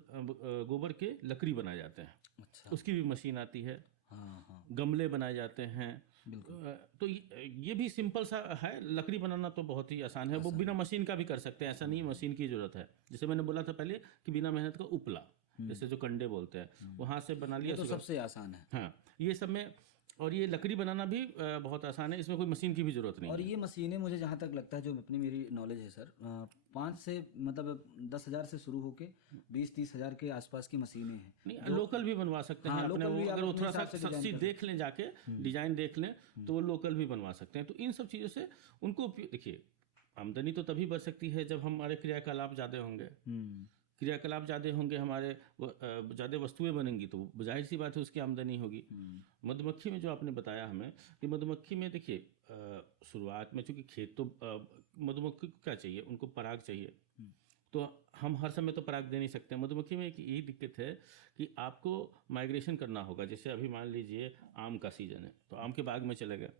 गोबर के लकड़ी बनाए जाते हैं, अच्छा, उसकी भी मशीन आती है। हाँ, गमले बनाए जाते हैं। बिल्कुल। तो ये भी सिंपल सा है, लकड़ी बनाना तो बहुत ही आसान है। वो बिना मशीन का भी कर सकते हैं, ऐसा नहीं मशीन की ज़रूरत है। जैसे मैंने बोला था पहले कि बिना मेहनत का उपला, जैसे जो कंडे बोलते हैं, वहाँ से बना लिया तो सबसे आसान है। हाँ, ये सब में। और ये लकड़ी बनाना भी बहुत आसान है, इसमें कोई मशीन की भी ज़रूरत नहीं और है। ये मशीनें मुझे जहाँ तक लगता है, जो अपनी मेरी नॉलेज है सर, 5 से मतलब 10,000 से शुरू होके 20-30 हज़ार के आसपास की मशीनें हैं। नहीं, लोकल भी बनवा सकते हैं अपने, लोकल भी अगर आप वो अपने थोड़ा सा हिसाब से डिजाइन सस्ती कर देख लें, जाके डिज़ाइन देख लें तो वो लोकल भी बनवा सकते हैं। तो इन सब चीज़ों से उनको देखिए, आमदनी तो तभी बढ़ सकती है जब हमारे क्रियाकलाप ज़्यादा होंगे। क्रियाकलाप ज़्यादा होंगे, हमारे ज़्यादा वस्तुएं बनेंगी तो जाहिर सी बात है उसकी आमदनी होगी। मधुमक्खी में जो आपने बताया हमें कि मधुमक्खी में देखिए, शुरुआत में चूँकि खेत तो मधुमक्खी को क्या चाहिए, उनको पराग चाहिए। तो हम हर समय तो पराग दे नहीं सकते। मधुमक्खी में एक यही दिक्कत है कि आपको माइग्रेशन करना होगा। जैसे अभी मान लीजिए आम का सीज़न है तो आम के बाग में चले गए,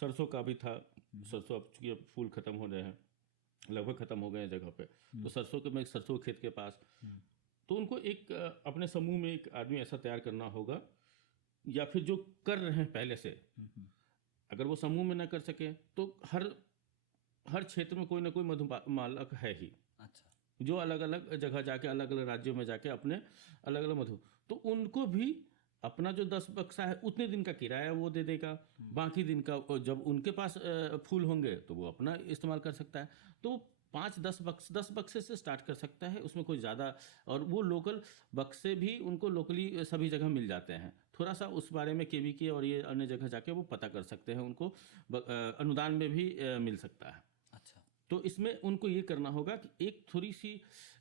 सरसों का भी था, सरसों अब चूँकि अब फूल ख़त्म हो रहे हैं, लगभग ख़त्म हो गए हैं जगह पे, तो सरसों के में सरसों खेत के पास, तो उनको एक अपने समूह में एक आदमी ऐसा तैयार करना होगा, या फिर जो कर रहे हैं पहले से, अगर वो समूह में ना कर सके तो हर क्षेत्र में कोई ना कोई मधुमालक है ही। अच्छा, जो अलग अलग जगह जाके, अलग अलग राज्यों में जाके अपने अलग अलग मधु, तो उनको भी अपना जो 10 बक्सा है उतने दिन का किराया वो दे देगा, बाकी दिन का जब उनके पास फूल होंगे तो वो अपना इस्तेमाल कर सकता है। तो 10 बक्से से स्टार्ट कर सकता है, उसमें कोई ज़्यादा, और वो लोकल बक्से भी उनको लोकली सभी जगह मिल जाते हैं। थोड़ा सा उस बारे में केवीके और ये अन्य जगह जाके वो पता कर सकते हैं, उनको अनुदान में भी मिल सकता है। अच्छा, तो इसमें उनको ये करना होगा कि एक थोड़ी सी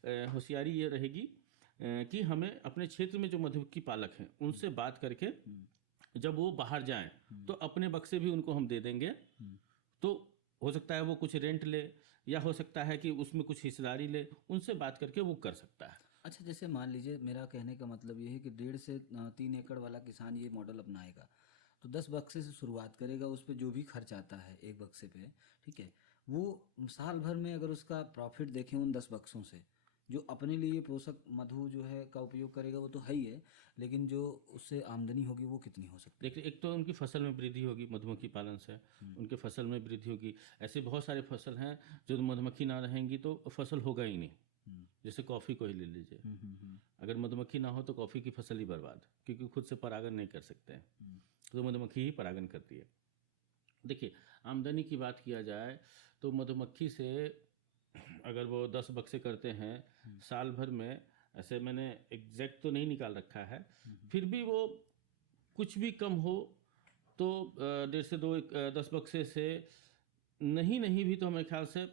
होशियारी ये रहेगी कि हमें अपने क्षेत्र में जो मधुमक्खी पालक हैं उनसे बात करके जब वो बाहर जाएं तो अपने बक्से भी उनको हम दे देंगे। तो हो सकता है वो कुछ रेंट ले, या हो सकता है कि उसमें कुछ हिस्सेदारी ले, उनसे बात करके वो कर सकता है। अच्छा, जैसे मान लीजिए, मेरा कहने का मतलब ये है कि 1.5 से 3 एकड़ वाला किसान ये मॉडल अपनाएगा तो 10 बक्से से शुरुआत करेगा, उस पर जो भी खर्च आता है एक बक्से पे, ठीक है, वो साल भर में अगर उसका प्रॉफिट देखें उन 10 बक्सों से, जो अपने लिए पोषक मधु जो है का उपयोग करेगा वो तो है ही है, लेकिन जो उससे आमदनी होगी वो कितनी हो सकती देखिए, एक तो उनकी फसल में वृद्धि होगी मधुमक्खी पालन से, उनके फसल में वृद्धि होगी। ऐसे बहुत सारे फसल हैं जो मधुमक्खी ना रहेंगी तो फसल होगा ही नहीं। जैसे कॉफ़ी को ही ले लीजिए, अगर मधुमक्खी ना हो तो कॉफ़ी की फसल ही बर्बाद, क्योंकि खुद से परागन नहीं कर सकते हैं, तो मधुमक्खी ही परागन करती है। देखिए, आमदनी की बात किया जाए तो मधुमक्खी से अगर वो 10 बक्से करते हैं साल भर में, ऐसे मैंने एग्जैक्ट तो नहीं निकाल रखा है, फिर भी वो कुछ भी कम हो तो 1.5 से 2 10 बक्से से नहीं भी तो हमें ख्याल से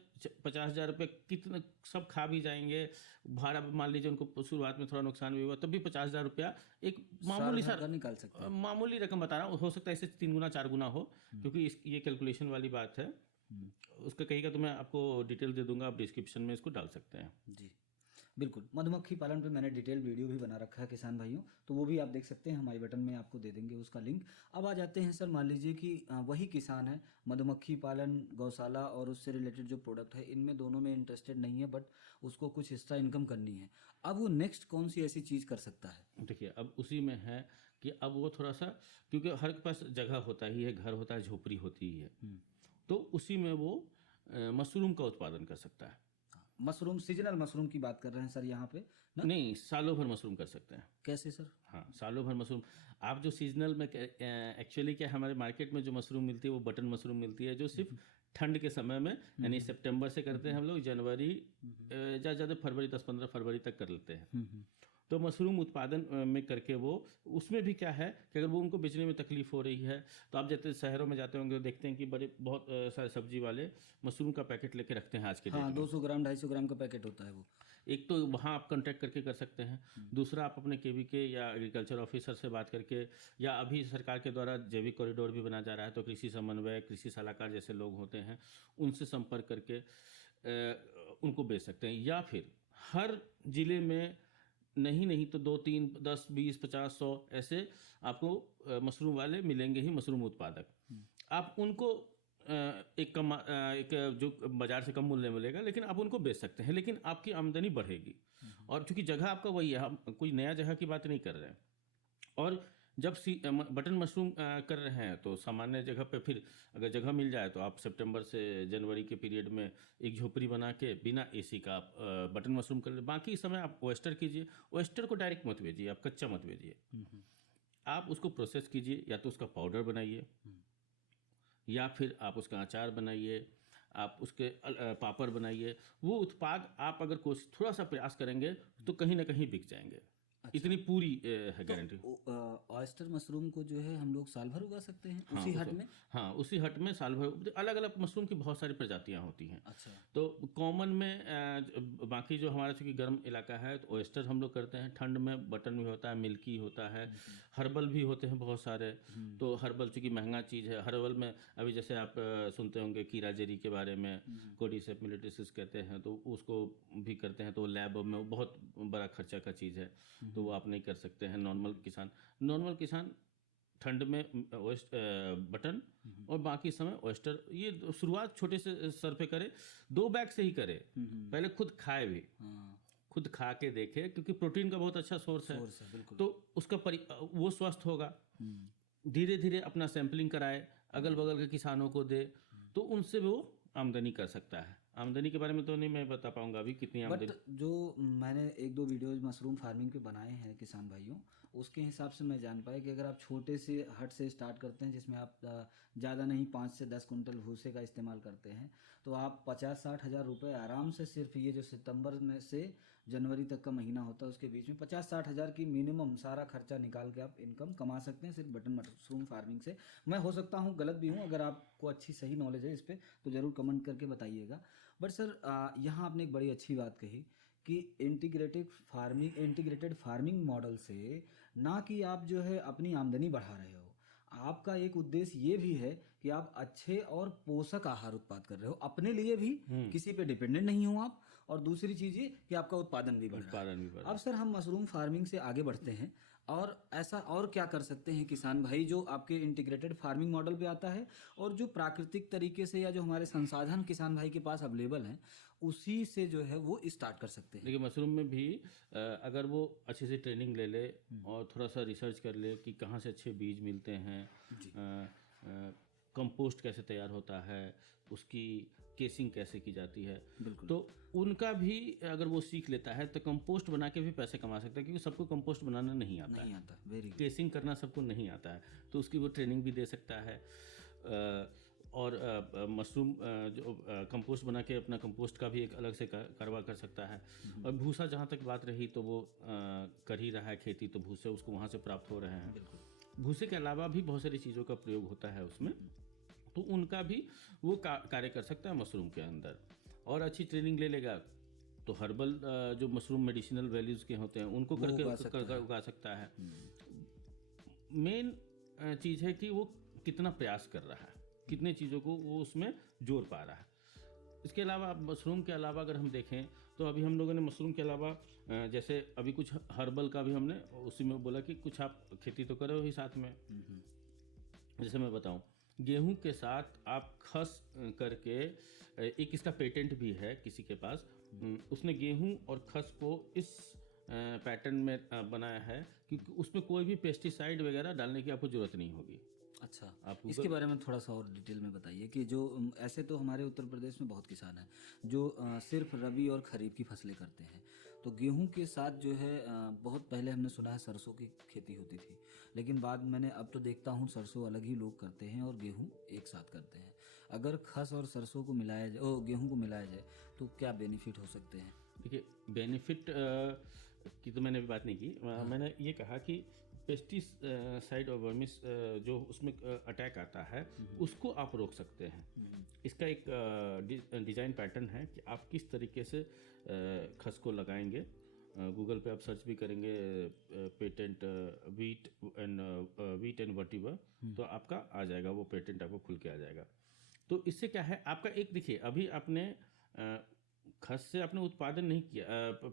50,000 रुपये कितना सब खा भी जाएंगे। भाड़ा मान लीजिए उनको शुरुआत में थोड़ा नुकसान भी हुआ, तब भी 50,000 रुपया एक मामूली सा निकाल सकते हैं। मामूली रकम बता रहा हूँ, हो सकता है इससे 3 गुना 4 गुना हो, क्योंकि ये कैलकुलेशन वाली बात है। उसका कहिएगा तो मैं आपको डिटेल दे दूंगा, आप डिस्क्रिप्शन में इसको डाल सकते हैं। जी बिल्कुल। मधुमक्खी पालन पे मैंने डिटेल वीडियो भी बना रखा है किसान भाइयों, तो वो भी आप देख सकते हैं, हम आई बटन में आपको दे देंगे उसका लिंक। अब आ जाते हैं सर, मान लीजिए कि वही किसान है, मधुमक्खी पालन, गौशाला और उससे रिलेटेड जो प्रोडक्ट है, इनमें दोनों में इंटरेस्टेड नहीं है, बट उसको कुछ हिस्सा इनकम करनी है। अब वो नेक्स्ट कौन सी ऐसी चीज़ कर सकता है? देखिए अब उसी में है कि अब वो थोड़ा सा, क्योंकि हर के पास जगह होता ही है, घर होता है, झोपड़ी होती ही है, तो उसी में वो मशरूम का उत्पादन कर सकता है। मशरूम, सीजनल मशरूम की बात कर रहे हैं सर यहाँ पे ना? नहीं, सालों भर मशरूम कर सकते हैं। कैसे सर? हाँ, सालों भर मशरूम। आप जो सीजनल में एक्चुअली क्या, हमारे मार्केट में जो मशरूम मिलती है वो बटन मशरूम मिलती है, जो सिर्फ ठंड के समय में, यानी सितंबर से करते हैं हम लोग, जनवरी ज़्यादा फरवरी, 10-15 फरवरी तक कर लेते हैं। तो मशरूम उत्पादन में करके वो, उसमें भी क्या है कि अगर वो उनको बेचने में तकलीफ हो रही है, तो आप जैसे शहरों में जाते होंगे तो देखते हैं कि बड़े बहुत सारे सब्जी वाले मशरूम का पैकेट लेके रखते हैं आज के डेट हाँ, में। 200 ग्राम 250 ग्राम का पैकेट होता है वो। एक तो वहाँ आप कांटेक्ट करके कर सकते हैं, दूसरा आप अपने केवीके या एग्रीकल्चर ऑफिसर से बात करके, या अभी सरकार के द्वारा जैविक कॉरिडोर भी बना जा रहा है, तो कृषि समन्वय, कृषि सलाहकार जैसे लोग होते हैं, उनसे संपर्क करके उनको बेच सकते हैं। या फिर हर जिले में नहीं तो 2-3 10 20 50 100 ऐसे आपको मशरूम वाले मिलेंगे ही, मशरूम उत्पादक। आप उनको एक जो बाजार से कम मूल्य मिलेगा, लेकिन आप उनको बेच सकते हैं, लेकिन आपकी आमदनी बढ़ेगी। और चूंकि जगह आपका वही है, हम कोई नया जगह की बात नहीं कर रहे हैं। और जब बटन मशरूम कर रहे हैं तो सामान्य जगह पे, फिर अगर जगह मिल जाए तो आप सितंबर से जनवरी के पीरियड में एक झोपड़ी बना के बिना एसी का आप बटन मशरूम कर ले। बाकी समय आप ओएस्टर कीजिए। ओएस्टर को डायरेक्ट मत भेजिए, आप कच्चा मत भेजिए, आप उसको प्रोसेस कीजिए, या तो उसका पाउडर बनाइए, या फिर आप उसका अचार बनाइए, आप उसके पापड़ बनाइए। वो उत्पाद आप अगर कुछ थोड़ा सा प्रयास करेंगे तो कहीं ना कहीं बिक जाएंगे। इतनी पूरी है गारंटी। ऑयस्टर मशरूम को जो है हम लोग साल भर उगा सकते हैं हाँ, उसी हट में? हाँ, उसी हट में साल भर अलग अलग मशरूम की बहुत सारी प्रजातियां होती हैं। अच्छा। तो कॉमन में बाकी जो हमारा चूँकि गर्म इलाका है तो ओएस्टर हम लोग करते हैं। ठंड में बटन भी होता है, मिल्की होता है, हर्बल भी होते हैं बहुत सारे। तो हर्बल चूँकि महंगा चीज़ है, हर्बल में अभी जैसे आप सुनते होंगे कीरा जेरी के बारे में, कोडिसेप मिलिटेसिस कहते हैं, तो उसको भी करते हैं। तो लैब में वो बहुत बड़ा खर्चा का चीज़ है, तो वो आप नहीं कर सकते हैं। नॉर्मल किसान ठंड में बटन और बाकी समय ओएस्टर, ये शुरुआत छोटे से स्तर पे करे, 2 बैग से ही करे, पहले खुद खाए भी, खुद खा के देखे, क्योंकि प्रोटीन का बहुत अच्छा सोर्स है। तो उसका वो स्वस्थ होगा। धीरे धीरे अपना सैंपलिंग कराए, अगल बगल के किसानों को दे, तो उनसे वो आमदनी कर सकता है। आमदनी के बारे में तो नहीं मैं बता पाऊंगा अभी कितनी आमदनी। बट जो मैंने 1-2 वीडियोज मशरूम फार्मिंग पे बनाए हैं किसान भाइयों, उसके हिसाब से मैं जान पाया कि अगर आप छोटे से हट से स्टार्ट करते हैं, जिसमें आप ज़्यादा नहीं 5 से 10 कुंटल भूसे का इस्तेमाल करते हैं, तो आप 50-60 हज़ार रुपये आराम से, सिर्फ ये जो सितंबर में से जनवरी तक का महीना होता है उसके बीच में 50-60 हज़ार की मिनिमम सारा खर्चा निकाल के आप इनकम कमा सकते हैं सिर्फ बटन मशरूम फार्मिंग से। मैं हो सकता हूँ गलत भी हूँ, अगर आपको अच्छी सही नॉलेज है इस पर तो ज़रूर कमेंट करके बताइएगा। बट सर यहाँ आपने एक बड़ी अच्छी बात कही कि इंटीग्रेटेड फार्मिंग मॉडल से ना कि आप जो है अपनी आमदनी बढ़ा रहे हो, आपका एक उद्देश्य ये भी है कि आप अच्छे और पोषक आहार उत्पाद कर रहे हो, अपने लिए भी, किसी पे डिपेंडेंट नहीं हो आप, और दूसरी चीज़ ये कि आपका उत्पादन भी बढ़ रहा है। अब सर हम मशरूम फार्मिंग से आगे बढ़ते हैं, और ऐसा और क्या कर सकते हैं किसान भाई जो आपके इंटीग्रेटेड फार्मिंग मॉडल पे आता है, और जो प्राकृतिक तरीके से या जो हमारे संसाधन किसान भाई के पास अवेलेबल हैं उसी से जो है वो स्टार्ट कर सकते हैं? देखिए मशरूम में भी अगर वो अच्छे से ट्रेनिंग ले ले और थोड़ा सा रिसर्च कर ले कि कहाँ से अच्छे बीज मिलते हैं, कंपोस्ट कैसे तैयार होता है, उसकी केसिंग कैसे की जाती है, तो उनका भी अगर वो सीख लेता है तो कंपोस्ट बना के भी पैसे कमा सकता है, क्योंकि सबको कंपोस्ट बनाना नहीं आता। केसिंग करना सबको नहीं आता है, तो उसकी वो ट्रेनिंग भी दे सकता है। और मशरूम जो कंपोस्ट बना के अपना कंपोस्ट का भी एक अलग से कारोबार कर सकता है। और भूसा जहाँ तक बात रही, तो वो कर ही रहा है खेती, तो भूसे उसको वहाँ से प्राप्त हो रहे हैं। भूसे के अलावा भी बहुत सारी चीज़ों का प्रयोग होता है उसमें, तो उनका भी वो कार्य कर सकता है मशरूम के अंदर। और अच्छी ट्रेनिंग ले लेगा तो हर्बल जो मशरूम मेडिसिनल वैल्यूज़ के होते हैं उनको करके उगा सकता है। मेन चीज़ है कि वो कितना प्रयास कर रहा है। कितने चीज़ों को वो उसमें जोड़ पा रहा है। इसके अलावा अब मशरूम के अलावा अगर हम देखें तो अभी हम लोगों ने मशरूम के अलावा जैसे अभी कुछ हर्बल का भी हमने उसी में बोला कि कुछ आप खेती तो करो ही साथ में। जैसे मैं बताऊं, गेहूं के साथ आप खस करके एक इसका पेटेंट भी है किसी के पास। उसने गेहूं और खस को इस पैटर्न में बनाया है क्योंकि उसमें कोई भी पेस्टिसाइड वगैरह डालने की आपको ज़रूरत नहीं होगी। अच्छा, आप इसके बारे में थोड़ा सा और डिटेल में बताइए कि जो ऐसे तो हमारे उत्तर प्रदेश में बहुत किसान हैं जो सिर्फ रबी और खरीफ की फसलें करते हैं। तो गेहूं के साथ जो है बहुत पहले हमने सुना है सरसों की खेती होती थी, लेकिन बाद मैंने अब तो देखता हूँ सरसों अलग ही लोग करते हैं और गेहूं एक साथ करते हैं। अगर खस और सरसों को मिलाया जाए, गेहूं को मिलाया जाए, तो क्या बेनिफिट हो सकते हैं? देखिए, बेनिफिट की तो मैंने अभी बात नहीं की। मैंने ये कहा कि पेस्टिसाइड और वर्मिस जो उसमें अटैक आता है उसको आप रोक सकते हैं। इसका एक डिज़ाइन पैटर्न है कि आप किस तरीके से खस को लगाएंगे। गूगल पे आप सर्च भी करेंगे पेटेंट वीट एंड वटीवर, तो आपका आ जाएगा, वो पेटेंट आपको खुल के आ जाएगा। तो इससे क्या है, आपका एक देखिए, अभी आपने खस से आपने उत्पादन नहीं किया,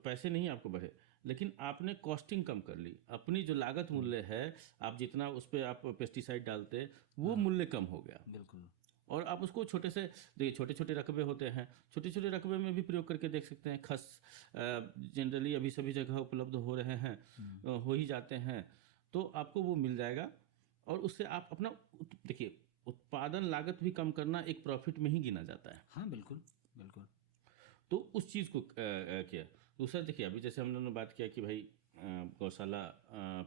पैसे नहीं आपको बढ़े, लेकिन आपने कॉस्टिंग कम कर ली। अपनी जो लागत मूल्य है, आप जितना उस पर आप पेस्टिसाइड डालते वो मूल्य कम हो गया। बिल्कुल। और आप उसको छोटे से देखिए, छोटे छोटे रकबे होते हैं, छोटे छोटे रकबे में भी प्रयोग करके देख सकते हैं। खस जनरली अभी सभी जगह उपलब्ध हो रहे हैं, हो ही जाते हैं, तो आपको वो मिल जाएगा। और उससे आप अपना देखिए, उत्पादन लागत भी कम करना एक प्रॉफिट में ही गिना जाता है। हाँ, बिल्कुल बिल्कुल। तो उस चीज़ को किया। दूसरा देखिए, अभी जैसे हम लोगों ने बात किया कि भाई गौशाला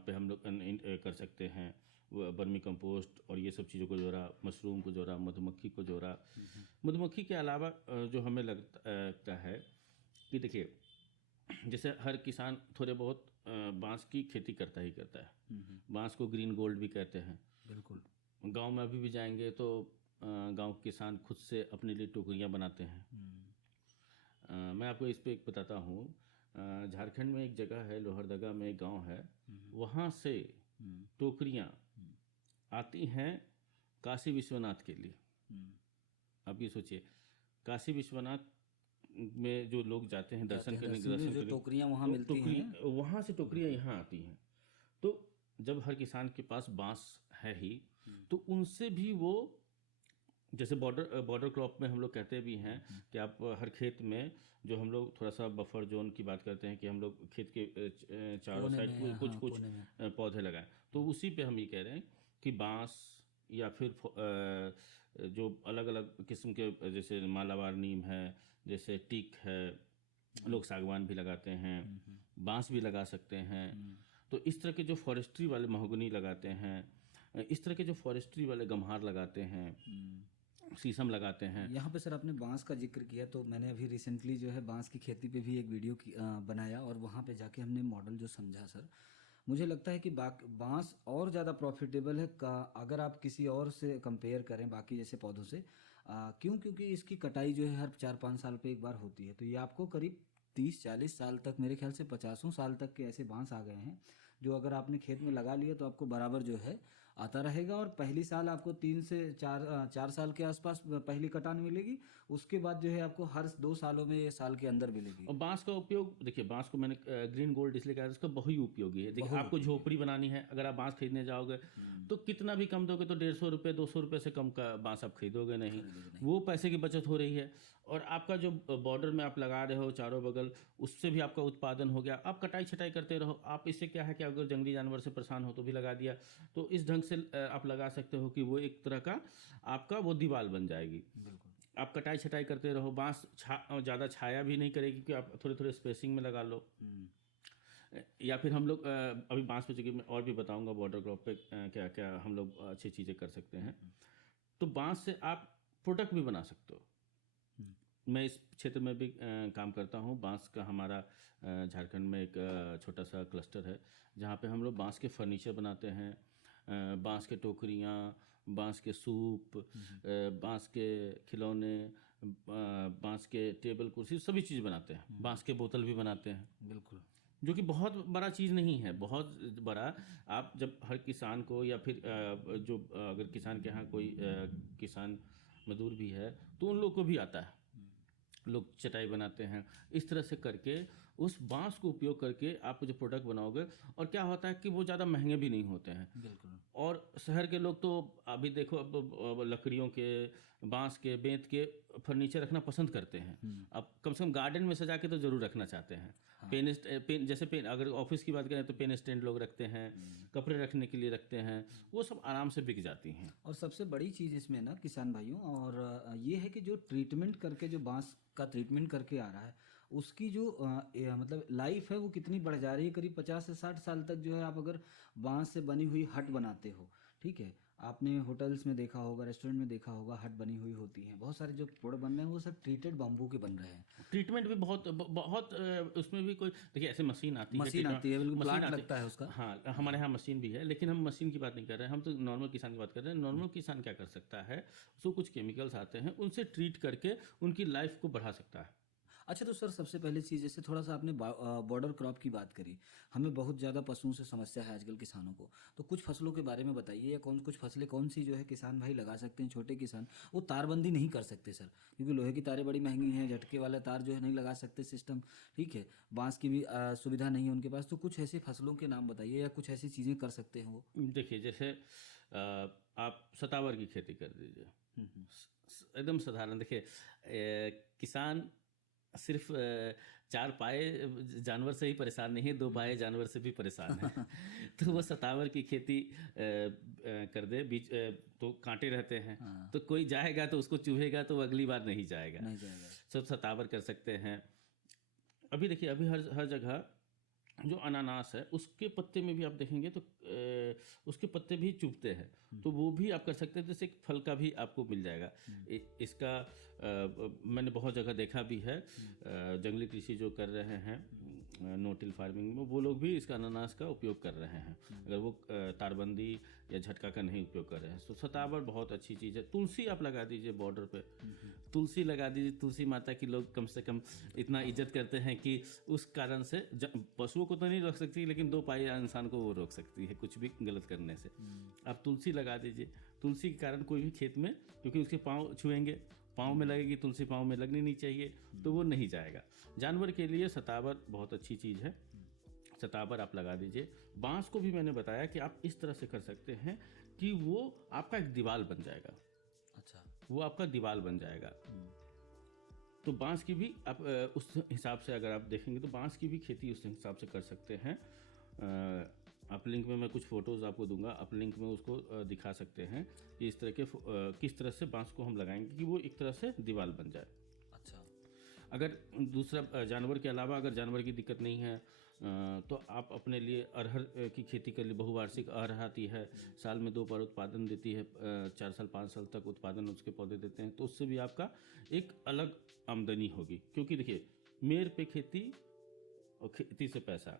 पे हम लोग कर सकते हैं वर्मी कंपोस्ट और ये सब चीज़ों को जोड़ा, मशरूम को जोड़ा, मधुमक्खी को जोड़ा। मधुमक्खी के अलावा जो हमें लगता है कि देखिए, जैसे हर किसान थोड़े बहुत बांस की खेती करता ही करता है। बांस को ग्रीन गोल्ड भी कहते हैं। बिल्कुल। गांव में अभी भी जाएंगे तो गांव के किसान खुद से अपने लिए टोकरियां बनाते हैं। मैं आपको इस पे एक बताता हूँ। झारखंड में एक जगह है, लोहरदगा में एक गांव है, वहाँ से टोकरियाँ आती हैं काशी विश्वनाथ के लिए। आप ये सोचिए, काशी विश्वनाथ में जो लोग जाते हैं दर्शन करने, जो टोकरियाँ वहाँ मिलती हैं, वहाँ से टोकरियाँ यहाँ आती हैं। तो जब हर किसान के पास बांस है ही, तो उनसे भी वो, जैसे बॉर्डर क्रॉप में हम लोग कहते भी हैं कि आप हर खेत में, जो हम लोग थोड़ा सा बफर जोन की बात करते हैं कि हम लोग खेत के चारों साइड कुछ कुछ पौधे लगाएं, तो उसी पे हम ये कह रहे हैं कि बांस या फिर जो अलग अलग किस्म के, जैसे मालाबार नीम है, जैसे टीक है, लोग सागवान भी लगाते हैं, बांस भी लगा सकते हैं। तो इस तरह के जो फॉरेस्ट्री वाले, महोगनी लगाते हैं, इस तरह के जो फॉरेस्ट्री वाले गम्हार लगाते हैं, शीशम लगाते हैं। यहाँ पे सर आपने बांस का जिक्र किया, तो मैंने अभी रिसेंटली जो है बांस की खेती पे भी एक वीडियो बनाया और वहाँ पे जाके हमने मॉडल जो समझा सर, मुझे लगता है कि बांस और ज़्यादा प्रॉफिटेबल है अगर आप किसी और से कंपेयर करें बाकी जैसे पौधों से। क्यों? क्योंकि इसकी कटाई जो है हर 4-5 साल पे एक बार होती है, तो ये आपको करीब 30-40 साल तक, मेरे ख्याल से 50 साल तक के ऐसे बांस आ गए हैं जो अगर आपने खेत में लगा लिया तो आपको बराबर जो है आता रहेगा। और पहली साल आपको 3 से 4 साल के आसपास पहली कटान मिलेगी, उसके बाद जो है आपको हर 2 सालों में या साल के अंदर मिलेगी। और बांस का उपयोग देखिए, बांस को मैंने ग्रीन गोल्ड इसलिए कहा, इसका बहु उपयोगी है। देखिए, आपको झोपड़ी बनानी है, अगर आप बांस खरीदने जाओगे तो कितना भी कम दोगे तो 150 रुपये 200 रुपये से कम का बांस आप खरीदोगे नहीं। वो पैसे की बचत हो रही है। और आपका जो बॉर्डर में आप लगा रहे हो चारों बगल, उससे भी आपका उत्पादन हो गया। आप कटाई छटाई करते रहो। आप इससे क्या है कि अगर जंगली जानवर से परेशान हो तो भी लगा दिया, तो इस ढंग से आप लगा सकते हो कि वो एक तरह का आपका वो दीवार बन जाएगी। आप कटाई छटाई करते रहो। बांस ज़्यादा छाया भी नहीं करेगी कि आप थोड़े थोड़े स्पेसिंग में लगा लो। या फिर हम लोग अभी बांस पे, चूंकि मैं और भी बताऊंगा बॉर्डर क्रॉप पे क्या क्या हम लोग अच्छी चीज़ें कर सकते हैं। तो बांस से आप प्रोडक्ट भी बना सकते हो। मैं इस क्षेत्र में भी काम करता हूँ। बांस का हमारा झारखंड में एक छोटा सा क्लस्टर है जहाँ पे हम लोग बांस के फर्नीचर बनाते हैं, बांस के टोकरियाँ, बांस के सूप, बांस के खिलौने, बांस के टेबल कुर्सी, सभी चीज़ बनाते हैं। बांस के बोतल भी बनाते हैं। बिल्कुल। जो कि बहुत बड़ा चीज़ नहीं है, बहुत बड़ा। आप जब हर किसान को या फिर जो अगर किसान के यहाँ कोई किसान मजदूर भी है तो उन लोग को भी आता है। लोग चटाई बनाते हैं इस तरह से करके, उस बांस को उपयोग करके आप जो प्रोडक्ट बनाओगे। और क्या होता है कि वो ज़्यादा महंगे भी नहीं होते हैं। बिल्कुल। और शहर के लोग तो अभी देखो अब लकड़ियों के, बांस के, बेंत के फर्नीचर रखना पसंद करते हैं। अब कम से कम गार्डन में सजा के तो ज़रूर रखना चाहते हैं। हाँ। पेन जैसे पेन, अगर ऑफिस की बात करें तो पेन स्टैंड लोग रखते हैं, कपड़े रखने के लिए रखते हैं, वो सब आराम से बिक जाती हैं। और सबसे बड़ी चीज़ इसमें ना किसान भाइयों, और ये है कि जो ट्रीटमेंट करके, जो बांस का ट्रीटमेंट करके आ रहा है, उसकी जो मतलब लाइफ है वो कितनी बढ़ जा रही है। करीब 50 से 60 साल तक जो है, आप अगर बांस से बनी हुई हट बनाते हो, ठीक है, आपने होटल्स में देखा होगा, रेस्टोरेंट में देखा होगा, हट बनी हुई होती हैं। बहुत सारे जो प्रोडक्ट बन रहे हैं वो सब ट्रीटेड बम्बू के बन रहे हैं। ट्रीटमेंट भी बहुत उसमें भी कोई देखिए ऐसे मशीन आती है, मशीन आती है, बिल्कुल मशीन प्लांट आती लगता है उसका। हाँ, हमारे यहाँ मशीन भी है, लेकिन हम मशीन की बात नहीं कर रहे हैं, हम तो नॉर्मल किसान की बात कर रहे हैं। नॉर्मल किसान क्या कर सकता है, उसको कुछ केमिकल्स आते हैं, उनसे ट्रीट करके उनकी लाइफ को बढ़ा सकता है। अच्छा, तो सर सबसे पहले चीज़, जैसे थोड़ा सा आपने बॉर्डर क्रॉप की बात करी, हमें बहुत ज़्यादा पशुओं से समस्या है आजकल किसानों को। तो कुछ फसलों के बारे में बताइए, या कुछ फसलें कौन सी जो है किसान भाई लगा सकते हैं, छोटे किसान। वो तारबंदी नहीं कर सकते सर, क्योंकि लोहे की तारें बड़ी महंगी हैं, झटके वाला तार जो है नहीं लगा सकते सिस्टम, ठीक है, बांस की भी सुविधा नहीं है उनके पास। तो कुछ ऐसी फसलों के नाम बताइए, या कुछ ऐसी चीज़ें कर सकते हैं वो। देखिए जैसे आप सतावर की खेती कर दीजिए, हम्म। एकदम साधारण। देखिए किसान सिर्फ चार पाए जानवर से ही परेशान नहीं है, दो पाए जानवर से भी परेशान है। तो वो सतावर की खेती कर दे, बीच तो कांटे रहते हैं, हाँ। तो कोई जाएगा तो उसको चूहेगा तो वो अगली बार नहीं जाएगा। नहीं जाएगा। सब सतावर कर सकते हैं। अभी देखिए अभी हर हर जगह जो अनानास है उसके पत्ते में भी आप देखेंगे तो उसके पत्ते भी चुभते हैं, तो वो भी आप कर सकते हैं। जैसे एक फल का भी आपको मिल जाएगा। इसका मैंने बहुत जगह देखा भी है। जंगली कृषि जो कर रहे हैं, नो टिल फार्मिंग में, वो लोग भी इसका अनानास का उपयोग कर रहे हैं, अगर वो तारबंदी या झटका का नहीं उपयोग कर रहे हैं। तो सतावर बहुत अच्छी चीज़ है। तुलसी आप लगा दीजिए बॉर्डर पे, तुलसी लगा दीजिए। तुलसी माता की लोग कम से कम इतना इज्जत करते हैं कि उस कारण से पशुओं को तो नहीं रोक सकती, लेकिन दो पाई इंसान को वो रोक सकती है कुछ भी गलत करने से। आप तुलसी लगा दीजिए। तुलसी के कारण कोई भी खेत में, क्योंकि उसके पाँव छुएंगे, पाँव में लगेगी, तुलसी पाँव में लगनी नहीं चाहिए, तो वो नहीं जाएगा। जानवर के लिए सतावर बहुत अच्छी चीज़ है, सतावर आप लगा दीजिए। बांस को भी मैंने बताया कि आप इस तरह से कर सकते हैं कि वो आपका एक दीवार बन जाएगा। अच्छा। वो आपका दीवार बन जाएगा। तो बांस की भी आप उस हिसाब से अगर आप देखेंगे तो बांस की भी खेती उस हिसाब से कर सकते हैं। आप लिंक में मैं कुछ फ़ोटोज़ आपको दूंगा, आप लिंक में उसको दिखा सकते हैं कि इस तरह के किस तरह से बांस को हम लगाएंगे कि वो एक तरह से दीवार बन जाए। अच्छा। अगर दूसरा जानवर के अलावा अगर जानवर की दिक्कत नहीं है तो आप अपने लिए अरहर की खेती कर लिए। बहुवार्षिक अरहर आती है, साल में 2 बार उत्पादन देती है, 4 साल 5 साल तक उत्पादन उसके पौधे देते हैं, तो उससे भी आपका एक अलग आमदनी होगी। क्योंकि देखिए मेड़ पे खेती और खेती से पैसा,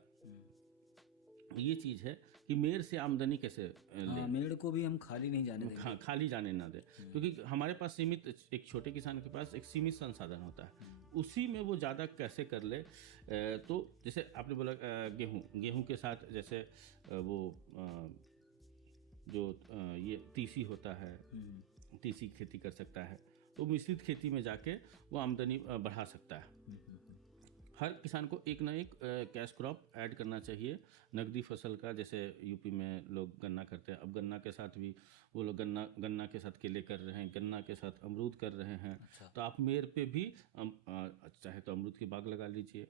ये चीज़ है कि मेड़ से आमदनी कैसे ले। हाँ, मेड़ को भी हम खाली नहीं जाने देंगे। खाली जाने ना दे, क्योंकि हमारे पास सीमित, एक छोटे किसान के पास एक सीमित संसाधन होता है, उसी में वो ज़्यादा कैसे कर ले। तो जैसे आपने बोला गेहूं के साथ जैसे वो जो ये तीसी होता है, तीसी की खेती कर सकता है, तो मिश्रित खेती में जाके वो आमदनी बढ़ा सकता है। हर किसान को एक ना एक कैश क्रॉप ऐड करना चाहिए नकदी फसल का। जैसे यूपी में लोग गन्ना करते हैं, अब गन्ना के साथ भी वो लोग गन्ना के साथ केले कर रहे हैं, गन्ना के साथ अमरूद कर रहे हैं। अच्छा। तो आप मेड़ पे भी चाहे तो अमरूद की बाग लगा लीजिए।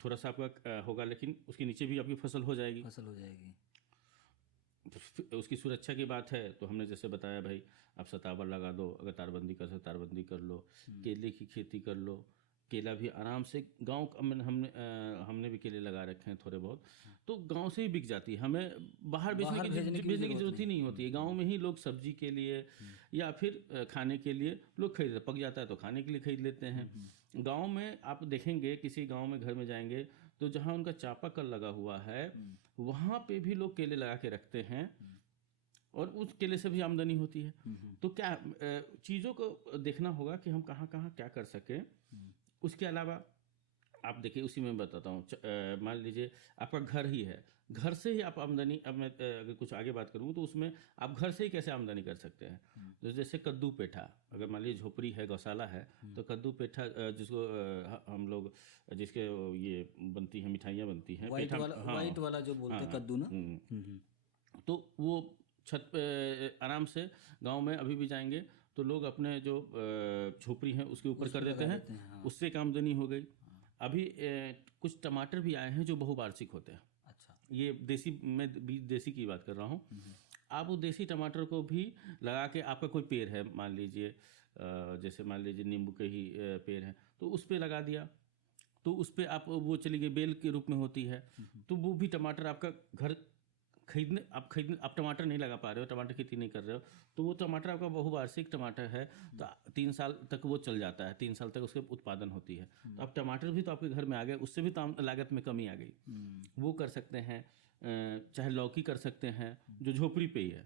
थोड़ा सा आपका होगा, लेकिन उसके नीचे भी आपकी फसल हो जाएगी। फसल हो जाएगी। उसकी सुरक्षा की बात है तो हमने जैसे बताया भाई, आप सतावर लगा दो, अगर तारबंदी कर सकते तारबंदी कर लो, केले की खेती कर लो। केला भी आराम से गांव हमने भी केले लगा रखे हैं थोड़े बहुत, तो गांव से ही बिक जाती है। हमें बाहर बाहर भेजने की भेजने की जरूरत ही नहीं होती है। गांव में ही लोग सब्जी के लिए या फिर खाने के लिए लोग खरीद, पक जाता है तो खाने के लिए खरीद लेते हैं। गांव में आप देखेंगे, किसी गांव में घर में जाएंगे तो जहाँ उनका चापाकल लगा हुआ है वहाँ पे भी लोग केले लगा के रखते हैं, और उस केले से भी आमदनी होती है। तो क्या चीज़ों को देखना होगा कि हम कहाँ कहाँ क्या कर सकें। उसके अलावा आप देखिए उसी में बताता हूँ। मान लीजिए आपका घर ही है, घर से ही आप आमदनी, अब मैं अगर कुछ आगे बात करूँ तो उसमें आप घर से ही कैसे आमदनी कर सकते हैं। तो जैसे कद्दू पेठा, अगर मान लीजिए झोपड़ी है, गौशाला है, तो कद्दू पेठा जिसको हम लोग जिसके ये बनती है, मिठाइयाँ बनती हैं, वाइट पेठा, वाला, हाँ वाइट वाला जो बोलते हाँ हैं हाँ, कद्दू ना। तो वो छत पे आराम से गांव में अभी भी जाएंगे तो लोग अपने जो झोपड़ी है उसके ऊपर उस कर पे देते लगा हैं, देते हैं, हाँ। उससे एक आमदनी हो गई। अभी कुछ टमाटर भी आए हैं जो बहुवार्षिक होते हैं। अच्छा। ये देसी, मैं देसी की बात कर रहा हूँ। आप वो देसी टमाटर को भी लगा के, आपका कोई पेड़ है मान लीजिए, जैसे मान लीजिए नींबू के ही पेड़ है, तो उस पे लगा दिया, तो उस पे आप वो चली गई, बेल के रूप में होती है, तो वो भी टमाटर आपका घर खरीदने आप टमाटर नहीं लगा पा रहे हो, टमाटर खेती नहीं कर रहे हो, तो वो टमाटर आपका बहुवार्षिक टमाटर है, तो 3 साल तक वो चल जाता है, 3 साल तक उसके उत्पादन होती है। तो अब टमाटर भी तो आपके घर में आ गए, उससे भी तो लागत में कमी आ गई। वो कर सकते हैं। चाहे लौकी कर सकते हैं, जो झोपड़ी पे ही है,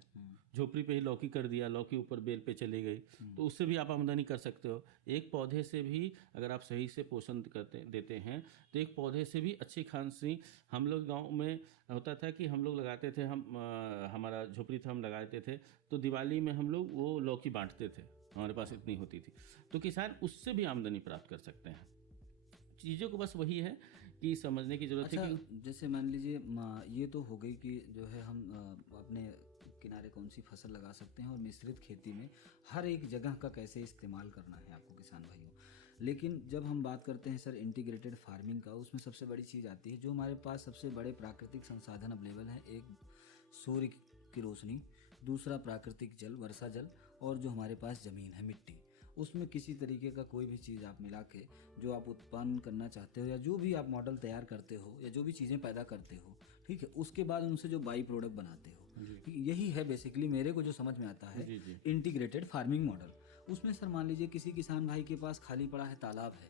झोपड़ी पे ही लौकी कर दिया, लौकी ऊपर बेल पे चली गई, तो उससे भी आप आमदनी कर सकते हो। एक पौधे से भी अगर आप सही से पोषण देते हैं, तो एक पौधे से भी अच्छी खासी, हम लोग गांव में होता था कि हम लोग लगाते थे, हमारा झोपड़ी था, हम लगाते थे, तो दिवाली में हम लोग वो लौकी बांटते थे, हमारे पास इतनी होती थी, तो किसान उससे भी आमदनी प्राप्त कर सकते हैं। चीज़ों को बस वही है कि समझने की जरूरत अच्छा, है कि जैसे मान लीजिए ये तो हो गई कि जो है हम अपने किनारे कौन सी फसल लगा सकते हैं, और मिश्रित खेती में हर एक जगह का कैसे इस्तेमाल करना है आपको किसान भाइयों। लेकिन जब हम बात करते हैं सर इंटीग्रेटेड फार्मिंग का, उसमें सबसे बड़ी चीज़ आती है, जो हमारे पास सबसे बड़े प्राकृतिक संसाधन अवेलेबल हैं, एक सूर्य की रोशनी, दूसरा प्राकृतिक जल, वर्षा जल, और जो हमारे पास ज़मीन है, मिट्टी। उसमें किसी तरीके का कोई भी चीज़ आप मिला के जो आप उत्पन्न करना चाहते हो, या जो भी आप मॉडल तैयार करते हो, या जो भी चीज़ें पैदा करते हो, ठीक है, उसके बाद उनसे जो बाई प्रोडक्ट बनाते हो, ठीक है, यही है बेसिकली मेरे को जो समझ में आता है जी जी इंटीग्रेटेड फार्मिंग मॉडल। उसमें सर मान लीजिए किसी किसान भाई के पास खाली पड़ा है तालाब है,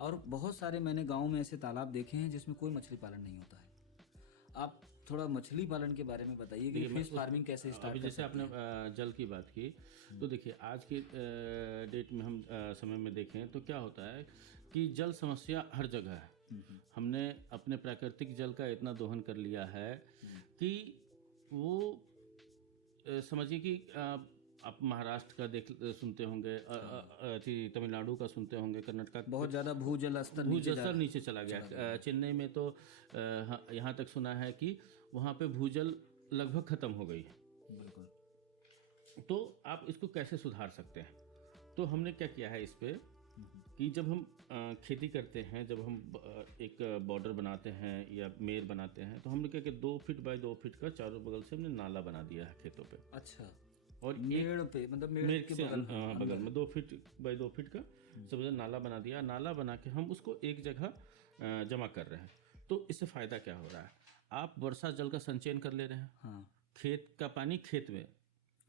और बहुत सारे मैंने गाँव में ऐसे तालाब देखे हैं जिसमें कोई मछली पालन नहीं होता है। आप थोड़ा मछली पालन के बारे में बताइए कि देखिए, मैं फिश फार्मिंग कैसे अभी स्टार्ट कर जैसे सकते आपने हैं। जल की बात की, तो देखिए आज के डेट में हम समय में देखें तो क्या होता है कि जल समस्या हर जगह है। हमने अपने प्राकृतिक जल का इतना दोहन कर लिया है कि वो समझिए कि आप महाराष्ट्र का सुनते होंगे, तमिलनाडु का सुनते होंगे, कर्नाटक का, बहुत ज़्यादा भूजल स्तर नीचे भूजल नीचे चला गया। चेन्नई में तो यहाँ तक सुना है कि वहाँ पे भूजल लगभग खत्म हो गई है। बिल्कुल। तो आप इसको कैसे सुधार सकते हैं? तो हमने क्या किया है इस पे कि जब हम खेती करते हैं, जब हम एक बॉर्डर बनाते हैं या मेर बनाते हैं, तो हमने क्या किया, 2 फीट बाय 2 फीट का चारों बगल से हमने नाला बना दिया है खेतों पे। अच्छा, और मेड़ पे, मतलब मेड़ के से बगल बगल में 2 फीट बाय 2 फीट का सब नाला बना दिया। नाला बना के हम उसको एक जगह जमा कर रहे हैं। तो इससे फ़ायदा क्या हो रहा है? आप वर्षा जल का संचयन कर ले रहे हैं, हाँ, खेत का पानी खेत में,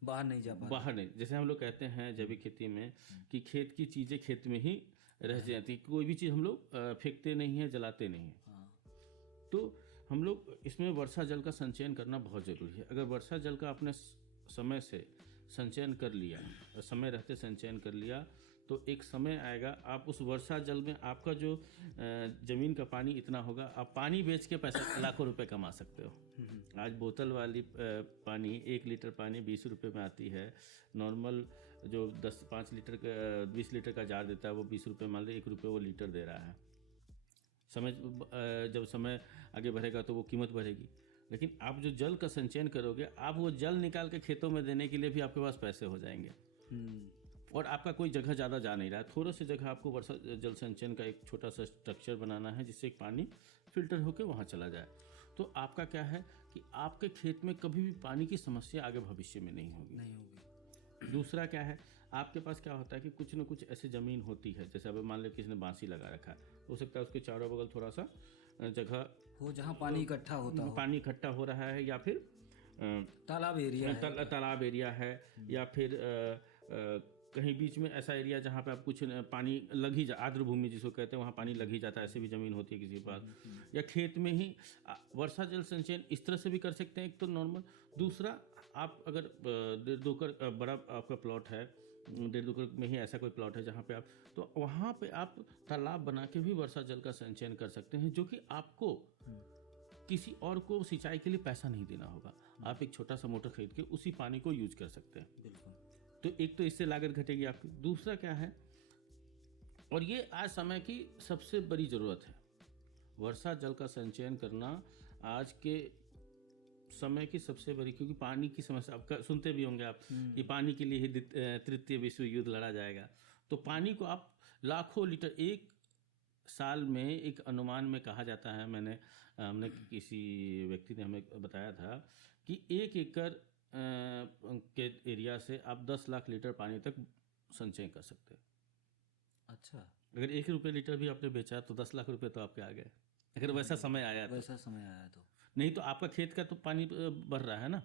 बाहर नहीं जा पा बाहर नहीं। जैसे हम लोग कहते हैं जैविक खेती में कि खेत की चीज़ें खेत में ही रह जाती, कोई भी चीज़ हम लोग फेंकते नहीं हैं, जलाते नहीं हैं। हाँ, तो हम लोग इसमें वर्षा जल का संचयन करना बहुत ज़रूरी है। अगर वर्षा जल का आपने समय से संचयन कर लिया, समय रहते संचयन कर लिया, तो एक समय आएगा आप उस वर्षा जल में आपका जो ज़मीन का पानी इतना होगा, आप पानी बेच के पैसा लाखों रुपए कमा सकते हो। आज बोतल वाली पानी 1 लीटर पानी 20 रुपये में आती है। नॉर्मल जो 5 लीटर का 20 लीटर का जार देता है वो 20 रुपये, मान लो 1 रुपये वो लीटर दे रहा है। जब समय आगे बढ़ेगा तो वो कीमत बढ़ेगी। लेकिन आप जो जल का संचयन करोगे, आप वो जल निकाल के खेतों में देने के लिए भी आपके पास पैसे हो जाएंगे, और आपका कोई जगह ज़्यादा जा नहीं रहा है। थोड़ा सी जगह आपको वर्षा जल संचयन का एक छोटा सा स्ट्रक्चर बनाना है जिससे पानी फिल्टर होकर वहाँ चला जाए। तो आपका क्या है कि आपके खेत में कभी भी पानी की समस्या आगे भविष्य में नहीं होगी। दूसरा क्या है, आपके पास क्या होता है कि कुछ न कुछ ऐसी ज़मीन होती है, जैसे अब मान लो किसी ने बांसी लगा रखा है, हो सकता है उसके चारों बगल थोड़ा सा जगह हो जहाँ पानी इकट्ठा होता हो, पानी इकट्ठा हो रहा है, या फिर तालाब एरिया है, तालाब एरिया है, या फिर कहीं बीच में ऐसा एरिया जहाँ पे आप कुछ पानी लग ही आर्द्र भूमि जिसको कहते हैं, वहाँ पानी लग ही जाता है, ऐसी भी ज़मीन होती है किसी के पास, या खेत में ही वर्षा जल संचयन इस तरह से भी कर सकते हैं, एक तो नॉर्मल। दूसरा, आप अगर 1.5 एकड़ बड़ा आपका प्लॉट है, 1.5-2 एकड़ में ही ऐसा कोई प्लॉट है जहाँ पे आप, तो वहाँ पे आप तालाब बना के भी वर्षा जल का संचयन कर सकते हैं, जो कि आपको किसी और को सिंचाई के लिए पैसा नहीं देना होगा। आप एक छोटा सा मोटर खरीद के उसी पानी को यूज कर सकते हैं। बिल्कुल। तो एक तो इससे लागत घटेगी आपकी। दूसरा क्या है, और ये आज समय की सबसे बड़ी ज़रूरत है, वर्षा जल का संचयन करना आज के समय की सबसे बड़ी, क्योंकि पानी की समस्या आप सुनते भी होंगे आप, ये पानी के लिए ही तृतीय विश्व युद्ध लड़ा जाएगा। तो पानी को आप लाखों लीटर एक साल में, एक अनुमान में कहा जाता है, हमने किसी व्यक्ति ने हमें बताया था कि 1 एकड़ के एरिया से आप 10 लाख लीटर पानी तक संचय कर सकते हैं। अच्छा, अगर 1 रुपये लीटर भी आपने बेचा तो 10 लाख रुपए तो आपके आ गए, अगर वैसा समय आया तो। वैसा समय आया तो नहीं तो आपका खेत का तो पानी बढ़ रहा है ना,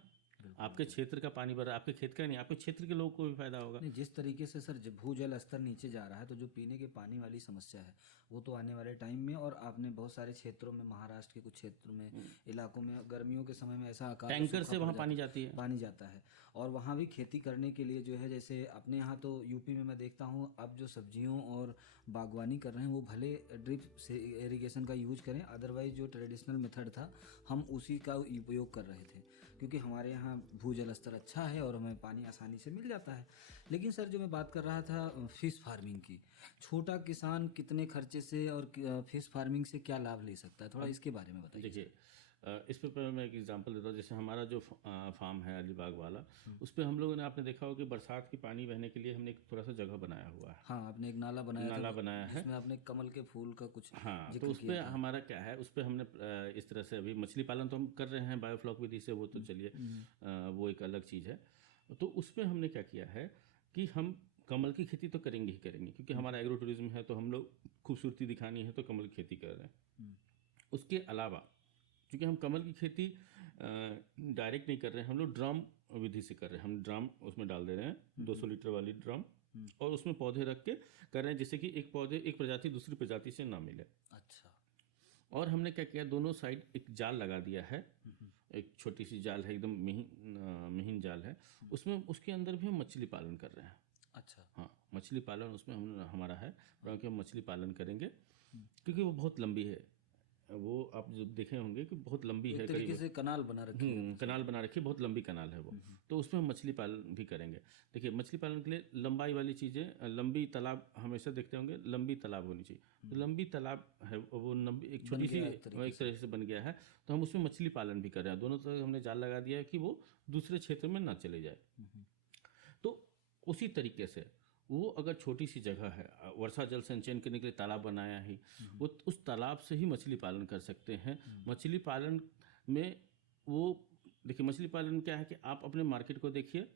आपके क्षेत्र का पानी बढ़ रहा है, आपके खेत का नहीं, आपके क्षेत्र के लोगों को भी फायदा होगा। नहीं, जिस तरीके से सर भूजल स्तर नीचे जा रहा है, तो जो पीने के पानी वाली समस्या है वो तो आने वाले टाइम में, और आपने बहुत सारे क्षेत्रों में, महाराष्ट्र के कुछ क्षेत्रों में, इलाकों में गर्मियों के समय में ऐसा अकाल टैंकर सूखा से पड़ वहाँ जाता पानी जाती है। और वहाँ भी खेती करने के लिए जो है, जैसे अपने यहाँ तो यूपी में मैं देखता हूँ अब जो सब्जियों और बागवानी कर रहे हैं वो भले ड्रिप से इरिगेशन का यूज करें, अदरवाइज जो ट्रेडिशनल मेथड था हम उसी का उपयोग कर रहे थे, क्योंकि हमारे यहाँ भूजल स्तर अच्छा है और हमें पानी आसानी से मिल जाता है। लेकिन सर जो मैं बात कर रहा था फिश फार्मिंग की, छोटा किसान कितने खर्चे से और फिश फार्मिंग से क्या लाभ ले सकता है, थोड़ा इसके बारे में बताइए। देखिए, इस पे मैं एक एग्जांपल देता हूँ। जैसे हमारा जो फार्म है अलीबाग वाला, उस पर हम लोगों ने, आपने देखा होगा कि बरसात की पानी बहने के लिए हमने एक थोड़ा सा जगह बनाया हुआ है। हाँ, आपने एक नाला बनाया है जिसमें आपने कमल के फूल का कुछ हाँ, जिक्र तो उस किया पर था। हमारा क्या है, उस पर हमने इस तरह से, अभी मछली पालन तो हम कर रहे हैं बायोफ्लॉक विधि से, वो तो चलिए वो एक अलग चीज़ है। तो उस पर हमने क्या किया है कि हम कमल की खेती तो करेंगे ही करेंगे, क्योंकि हमारा एग्रो टूरिज्म है, तो हम लोग खूबसूरती दिखानी है तो कमल की खेती कर रहे हैं। उसके अलावा क्योंकि हम कमल की खेती डायरेक्ट नहीं कर रहे हैं, हम लोग ड्रम विधि से कर रहे हैं। हम ड्रम उसमें डाल दे रहे हैं, 200 लीटर वाली ड्रम, और उसमें पौधे रख के कर रहे हैं, जिससे कि एक प्रजाति दूसरी प्रजाति से ना मिले। अच्छा। और हमने क्या किया, दोनों साइड एक जाल लगा दिया है, एक छोटी सी जाल है, एकदम महीन जाल है, उसमें उसके अंदर भी हम मछली पालन कर रहे हैं। अच्छा। हाँ, मछली पालन उसमें हमारा है, क्योंकि हम मछली पालन करेंगे, क्योंकि वो बहुत लंबी है। वो आप जो देखे होंगे कि बहुत लंबी है, तरीके से कनाल बना रखी है। कनाल बना रखी है, बहुत लंबी कनाल है वो। तो उसमें हम मछली पालन भी करेंगे। देखिए, मछली पालन के लिए लंबाई वाली चीज़ें, लंबी तालाब हमेशा देखते होंगे, लंबी तालाब होनी चाहिए। तो लंबी तालाब है वो, लंबी एक छोटी सी एक तरह से बन गया है, तो हम उसमें मछली पालन भी कर रहे हैं। दोनों तरफ हमने जाल लगा दिया है कि वो दूसरे क्षेत्र में ना चले जाए। तो उसी तरीके से वो अगर छोटी सी जगह है, वर्षा जल संचयन करने के लिए तालाब बनाया ही, वो उस तालाब से ही मछली पालन कर सकते हैं। मछली पालन में वो, देखिए, मछली पालन क्या है कि आप अपने मार्केट को देखिए,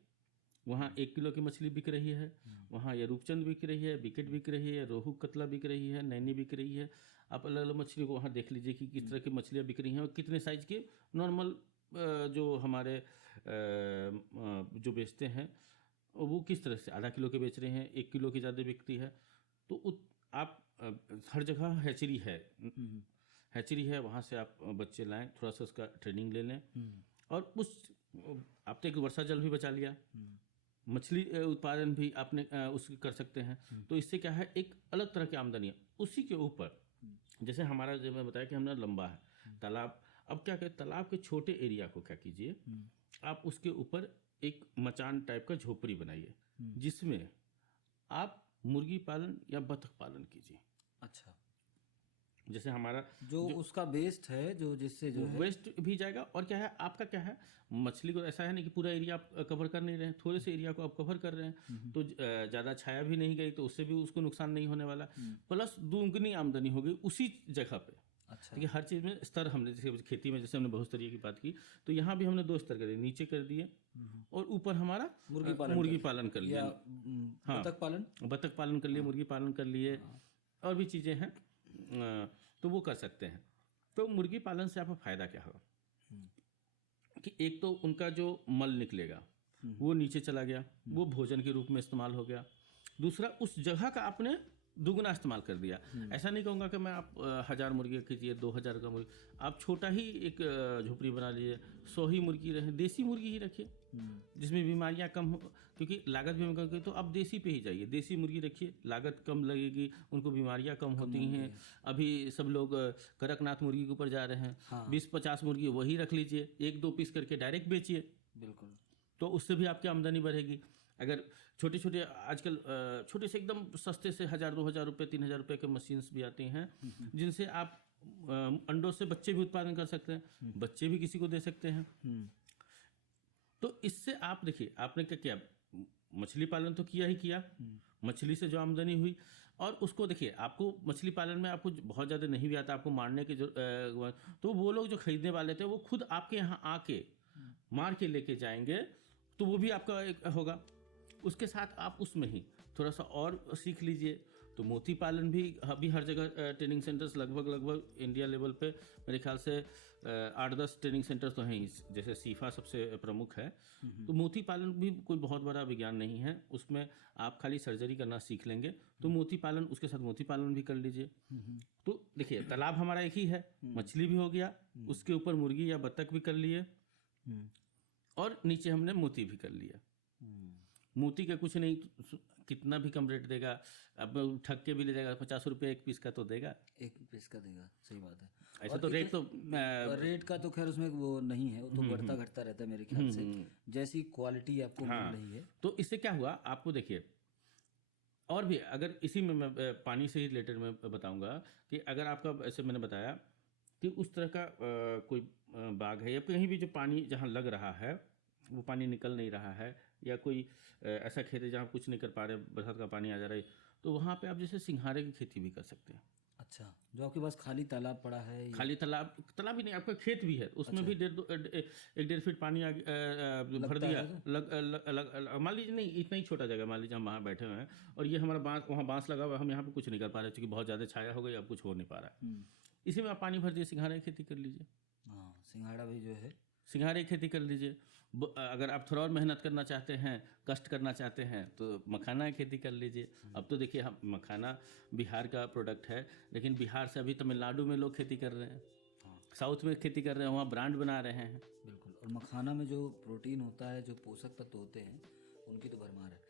वहाँ 1 किलो की मछली बिक रही है, वहाँ या रूपचंद बिक रही है, बिकेट बिक रही है, रोहू कतला बिक रही है, नैनी बिक रही है। आप अलग अलग मछली को वहाँ देख लीजिए कि किस तरह की मछलियाँ बिक रही हैं और कितने साइज के नॉर्मल जो हमारे जो बेचते हैं वो किस तरह से आधा किलो के बेच रहे हैं, 1 किलो की ज़्यादा बिकती है। तो आप हर जगह हैचरी है, वहाँ से आप बच्चे लाएं, थोड़ा सा उसका ट्रेनिंग ले लें, और आप तो एक वर्षा जल भी बचा लिया, मछली उत्पादन भी आपने उसकी कर सकते हैं। तो इससे क्या है, एक अलग तरह की आमदनी है। उसी के ऊपर जैसे हमारा, जो मैं बताया कि हमारा लंबा है तालाब, अब क्या करें, तालाब के छोटे एरिया को क्या कीजिए, आप उसके ऊपर एक मचान टाइप का झोपड़ी बनाइए, जिसमें आप मुर्गी पालन या बतख पालन कीजिए। अच्छा। जैसे हमारा जो उसका वेस्ट है, जो जिससे जो है वेस्ट भी जाएगा, और क्या है आपका, क्या है, मछली को ऐसा है नहीं कि पूरा एरिया आप कवर कर नहीं रहे हैं, थोड़े से एरिया को आप कवर कर रहे हैं, तो ज़्यादा छाया भी नहीं गई, तो उससे भी उसको नुकसान नहीं होने वाला, प्लस दुगनी आमदनी होगी उसी जगह पे। अच्छा। देखिए, हर चीज़ में स्तर, हमने जैसे खेती में जैसे हमने बहुत स्तरीय की बात की, तो यहाँ भी हमने 2 स्तर कर दिए, नीचे कर दिए और ऊपर हमारा मुर्गी पालन कर लिया, हाँ, बतख पालन कर लिए, मुर्गी पालन कर लिए, और भी चीज़ें हैं, तो वो कर सकते हैं। तो मुर्गी पालन से आपका फ़ायदा क्या होगा कि एक तो उनका जो मल निकलेगा वो नीचे चला गया, वो भोजन के रूप में इस्तेमाल हो गया। दूसरा, उस जगह का आपने दुगना इस्तेमाल कर दिया। ऐसा नहीं कहूँगा कि मैं आप 1000 मुर्गी कीजिए, 2000 का मुर्गी, आप छोटा ही एक झोपड़ी बना लीजिए, 100 ही मुर्गी रहे, देसी मुर्गी ही रखिए जिसमें बीमारियां कम हो, क्योंकि लागत भी हम कम करें तो आप देसी पे ही जाइए, देसी मुर्गी रखिए, लागत कम लगेगी, उनको बीमारियां कम होती हैं। अभी सब लोग कड़कनाथ मुर्गी के ऊपर जा रहे हैं। हाँ। 20-50 मुर्गी वही रख लीजिए, 1-2 पीस करके डायरेक्ट बेचिए, बिल्कुल। तो उससे भी आपकी आमदनी बढ़ेगी। अगर छोटे छोटे आजकल छोटे से एकदम सस्ते से 1000-2000 रुपये, 3000 रुपये के मशीन्स भी आती हैं जिनसे आप अंडों से बच्चे भी उत्पादन कर सकते हैं, बच्चे भी किसी को दे सकते हैं। तो इससे आप देखिए, आपने क्या किया, मछली पालन तो किया ही किया, मछली से जो आमदनी हुई, और उसको देखिए, आपको मछली पालन में आपको बहुत ज़्यादा नहीं भी आता, आपको मारने की तो वो लोग जो खरीदने वाले थे वो खुद आपके यहाँ आके मार के लेके जाएंगे, तो वो भी आपका एक होगा। उसके साथ आप उसमें ही थोड़ा सा और सीख लीजिए। तो मोती पालन भी अभी हर जगह ट्रेनिंग सेंटर्स लगभग इंडिया लेवल पे मेरे ख्याल से 8-10 ट्रेनिंग सेंटर्स तो हैं ही, जैसे सीफा सबसे प्रमुख है। तो मोती पालन भी कोई बहुत बड़ा विज्ञान नहीं है, उसमें आप खाली सर्जरी करना सीख लेंगे तो मोती पालन, उसके साथ मोती पालन भी कर लीजिए। तो देखिए, तालाब हमारा एक ही है, मछली भी हो गया, उसके ऊपर मुर्गी या बत्तख भी कर लिए, और नीचे हमने मोती भी कर लिया। मोती का कुछ नहीं, कितना भी कम रेट देगा, अब ठग के भी ले जाएगा, 50 रुपये एक पीस का तो देगा, एक पीस का देगा, सही बात है। ऐसा और तो रेट तो रेट का तो खैर उसमें वो नहीं है, वो तो बढ़ता घटता रहता है मेरे ख्याल से, जैसी क्वालिटी आपको मिल रही है। तो इससे क्या हुआ आपको, देखिए, और भी अगर इसी में मैं पानी से ही रिलेटेड मैं बताऊंगा कि अगर आपका, ऐसे मैंने बताया कि उस तरह का कोई बाग है या कहीं भी जो पानी जहाँ लग रहा है वो पानी निकल नहीं रहा है, या कोई ऐसा खेत है जहाँ कुछ नहीं कर पा रहे, बरसात का पानी आ जा रहा है, तो वहाँ पे आप जैसे सिंघाड़े की खेती भी कर सकते हैं। अच्छा, जो आपके पास खाली तालाब पड़ा है, खाली तालाब ही नहीं, आपका खेत भी है, उसमें भी 1.5 फीट पानी भर दिया, मान लीजिए, नहीं इतना ही छोटा जगह, मान लीजिए हम वहाँ बैठे हुए हैं और ये हमारा बांस, वहाँ बांस लगा हुआ है, हम यहाँ पे कुछ नहीं कर पा रहे क्योंकि बहुत ज़्यादा छाया हो गई, अब कुछ हो नहीं पा रहा है, इसी में आप पानी भर दिए, सिंघाड़े की खेती कर लीजिए। हाँ, सिंघाड़ा भी जो है, सिंघाड़े की खेती कर लीजिए। अगर आप थोड़ा और मेहनत करना चाहते हैं, कष्ट करना चाहते हैं, तो मखाना की खेती कर लीजिए। अब तो देखिए, हम मखाना बिहार का प्रोडक्ट है, लेकिन बिहार से अभी तमिलनाडु में लोग खेती कर रहे हैं, साउथ में खेती कर रहे हैं, वहाँ ब्रांड बना रहे हैं। बिल्कुल, और मखाना में जो प्रोटीन होता है, जो पोषक तत्व होते हैं, उनकी तो भरमार है।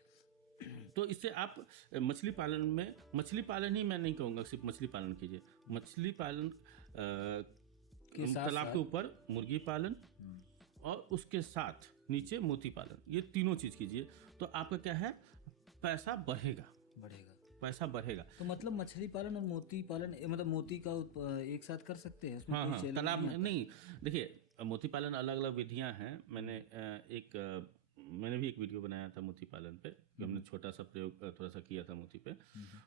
तो इससे आप मछली पालन में, मछली पालन ही मैं नहीं कहूँगा सिर्फ मछली पालन कीजिए, मछली पालन तालाब के ऊपर मुर्गी पालन और उसके साथ नीचे मोती पालन, ये तीनों चीज़ कीजिए, तो आपका क्या है, पैसा बढ़ेगा, पैसा बढ़ेगा। तो मतलब मछली पालन और मोती पालन, मतलब मोती का एक साथ कर सकते हैं, उसमें कोई चैलेंज तालाब में नहीं। देखिए, मोती पालन अलग अलग विधियां हैं, मैंने भी एक वीडियो बनाया था मोती पालन पे, हमने छोटा सा प्रयोग थोड़ा सा किया था मोती पे।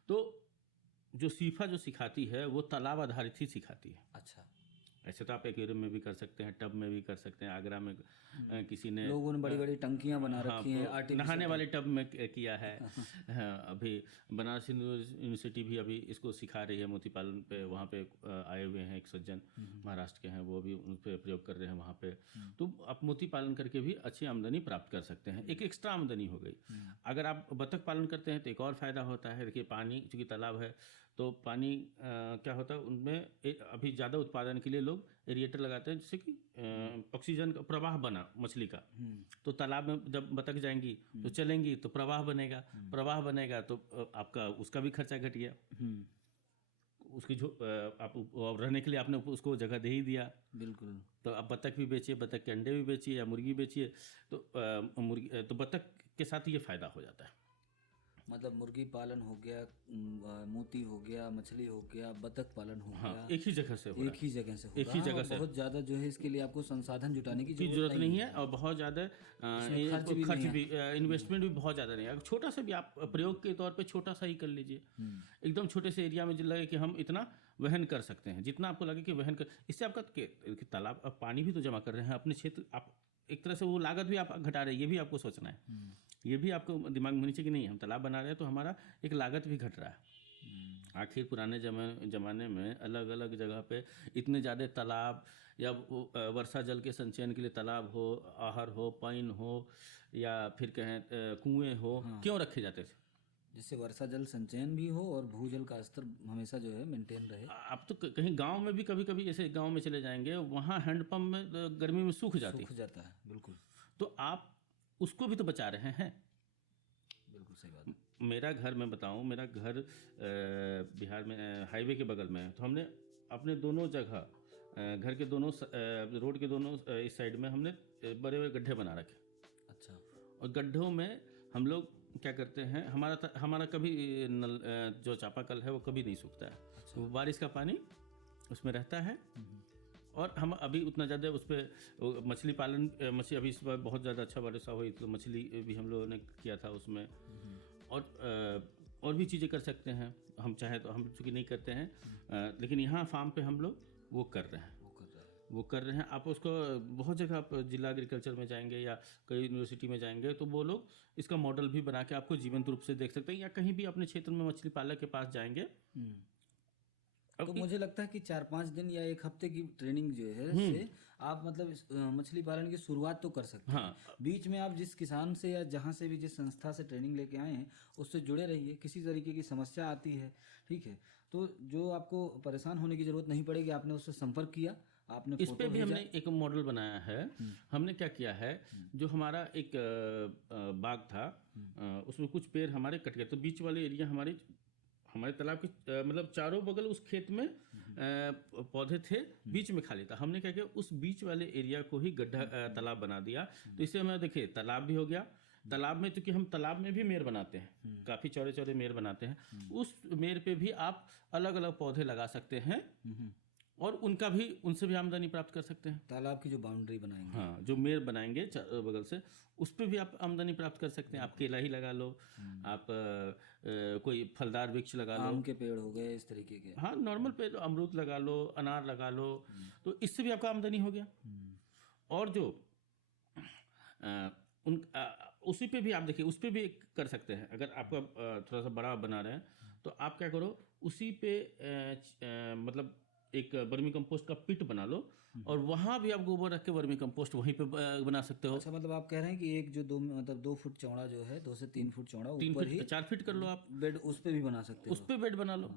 तो जो सीफा जो सिखाती है वो तालाब आधारित ही सिखाती है। अच्छा, ऐसे तो आप एक्वेरियम में भी कर सकते हैं, टब में भी कर सकते हैं। आगरा में किसी ने, लोगों ने बड़ी बड़ी टंकियां बना रखी हैं, आर्टिफिशियल नहाने वाले टब में किया है। अभी बनारस यूनिवर्सिटी भी अभी इसको सिखा रही है मोती पालन पे, वहाँ पे आए हुए हैं एक सज्जन महाराष्ट्र के हैं, वो भी उन पर प्रयोग कर रहे हैं वहाँ पे। तो आप मोती पालन करके भी अच्छी आमदनी प्राप्त कर सकते हैं, एक एक्स्ट्रा आमदनी हो गई। अगर आप बतख पालन करते हैं तो एक और फायदा होता है, देखिए पानी चूँकि तालाब है तो पानी क्या होता है उनमें, अभी ज़्यादा उत्पादन के लिए लोग एरिएटर लगाते हैं, जिससे कि ऑक्सीजन का प्रवाह बना मछली का। तो तालाब में जब बतख जाएंगी तो चलेंगी तो प्रवाह बनेगा तो आपका उसका भी खर्चा घट गया, उसकी जो आप रहने के लिए आपने उसको जगह दे ही दिया। बिल्कुल, तो आप बतख भी बेचिए, बतख के अंडे भी बेचिए या मुर्गी बेचिए, तो बतख के साथ ये फ़ायदा हो जाता है। मतलब मुर्गी पालन हो गया, मोती हो गया, मछली हो गया, बतख पालन हो गया, एक ही जगह से हो रहा है। एक ही जगह से एक ही जगह से, बहुत ज़्यादा जो है इसके लिए आपको संसाधन जुटाने की जरूरत नहीं है, और बहुत ज़्यादा खर्च भी, इन्वेस्टमेंट भी बहुत ज़्यादा नहीं है। छोटा सा भी आप प्रयोग के तौर पे छोटा सा ही कर लीजिए, एकदम छोटे से एरिया में जो लगे कि हम इतना वहन कर सकते हैं, जितना आपको लगे कि वहन कर, इससे आपका तालाब, आप पानी भी तो जमा कर रहे हैं अपने क्षेत्र, आप एक तरह से वो लागत भी आप घटा रहे हैं, ये भी आपको सोचना है, ये भी आपको दिमाग में होनी चाहिए कि नहीं, हम तालाब बना रहे हैं तो हमारा एक लागत भी घट रहा है। आखिर पुराने ज़माने में अलग अलग जगह पे इतने ज़्यादा तालाब या वर्षा जल के संचयन के लिए तालाब हो, आहर हो, पाइन हो, या फिर कहें कुएं हो, क्यों रखे जाते थे? जिससे वर्षा जल संचयन भी हो और भूजल का स्तर हमेशा जो है मेंटेन रहे। आप तो कहीं गांव में भी कभी कभी जैसे गांव में चले जाएंगे, वहाँ हैंडपम्प में गर्मी में सूख जाती, सूख जाता है, बिल्कुल तो आप उसको भी तो बचा रहे हैं। बिल्कुल सही बात है। मेरा घर मैं बताऊं, मेरा घर बिहार में हाईवे के बगल में है, तो हमने अपने दोनों जगह घर के दोनों रोड के दोनों इस साइड में हमने बड़े बड़े गड्ढे बना रखे। अच्छा। और गड्ढों में हम लोग क्या करते हैं, हमारा कभी नल जो चापाकल है वो कभी नहीं सूखता है। अच्छा। वो बारिश का पानी उसमें रहता है। और हम अभी उतना ज़्यादा उस पर मछली पालन, मछली अभी इस बार बहुत ज़्यादा अच्छा वर्षा हुई तो मछली भी हम लोगों ने किया था उसमें। और भी चीज़ें कर सकते हैं हम चाहे तो, हम चूँकि नहीं करते हैं लेकिन यहाँ फार्म पे हम लोग वो कर रहे हैं। आप उसको बहुत जगह, आप जिला एग्रीकल्चर में जाएंगे या कई यूनिवर्सिटी में जाएंगे तो वो लोग इसका मॉडल भी बना के आपको जीवंत रूप से देख सकते हैं, या कहीं भी अपने क्षेत्र में मछली पालक के पास जाएंगे। तो मुझे लगता है कि 4-5 दिन या 1 हफ्ते की ट्रेनिंग जो है से आप मतलब मछली पालन की शुरुआत तो कर सकते हैं। बीच में आप जिस किसान से या जहाँ से भी, जिस संस्था से ट्रेनिंग लेके आए हैं उससे जुड़े रहिए। किसी तरीके की समस्या आती है, ठीक है, तो जो आपको परेशान होने की जरूरत नहीं पड़ेगी। आपने उससे संपर्क किया, आपने इस फोटो पे भी भेजा। हमने एक मॉडल बनाया है। हमने क्या किया है, जो हमारा एक बाग था उसमें कुछ पेड़ हमारे कट गए, तो बीच वाले एरिया हमारे तालाब के मतलब चारों बगल उस खेत में पौधे थे, बीच में खाली था। हमने क्या किया, उस बीच वाले एरिया को ही गड्ढा तालाब बना दिया। तो इससे हमें देखिए तालाब भी हो गया। तालाब में, क्योंकि हम तालाब में भी मेर बनाते हैं, काफ़ी चौड़े चौड़े मेर बनाते हैं, उस मेर पे भी आप अलग अलग पौधे लगा सकते हैं और उनसे भी आमदनी प्राप्त कर सकते हैं। तालाब की जो बाउंड्री बनाएंगे, हाँ, जो मेर बनाएंगे चारों बगल से, उस पर भी आप आमदनी प्राप्त कर सकते हैं। आप केला ही लगा लो, आप कोई फलदार वृक्ष लगा लो, आम के पेड़ हो गए इस तरीके के। हाँ नॉर्मल पेड़, अमरूद लगा लो, अनार लगा लो, तो इससे भी आपका आमदनी हो गया। और जो उसी पे भी आप देखिए, उस पे भी कर सकते हैं। अगर आपका थोड़ा सा बड़ा बना रहे हैं तो आप क्या करो, उसी पे मतलब एक वर्मी कंपोस्ट का पिट बना लो और वहाँ भी आप गोबर रख के वर्मी कंपोस्ट वहीं पे बना सकते हो। अच्छा, मतलब आप कह रहे हैं कि एक जो 2 फुट चौड़ा जो है, 2 से 3 फुट चौड़ा, 3 ऊपर फीट ही 4 फीट कर लो आप, बेड उस पे भी बना सकते हो। उस पे बेड बना लो।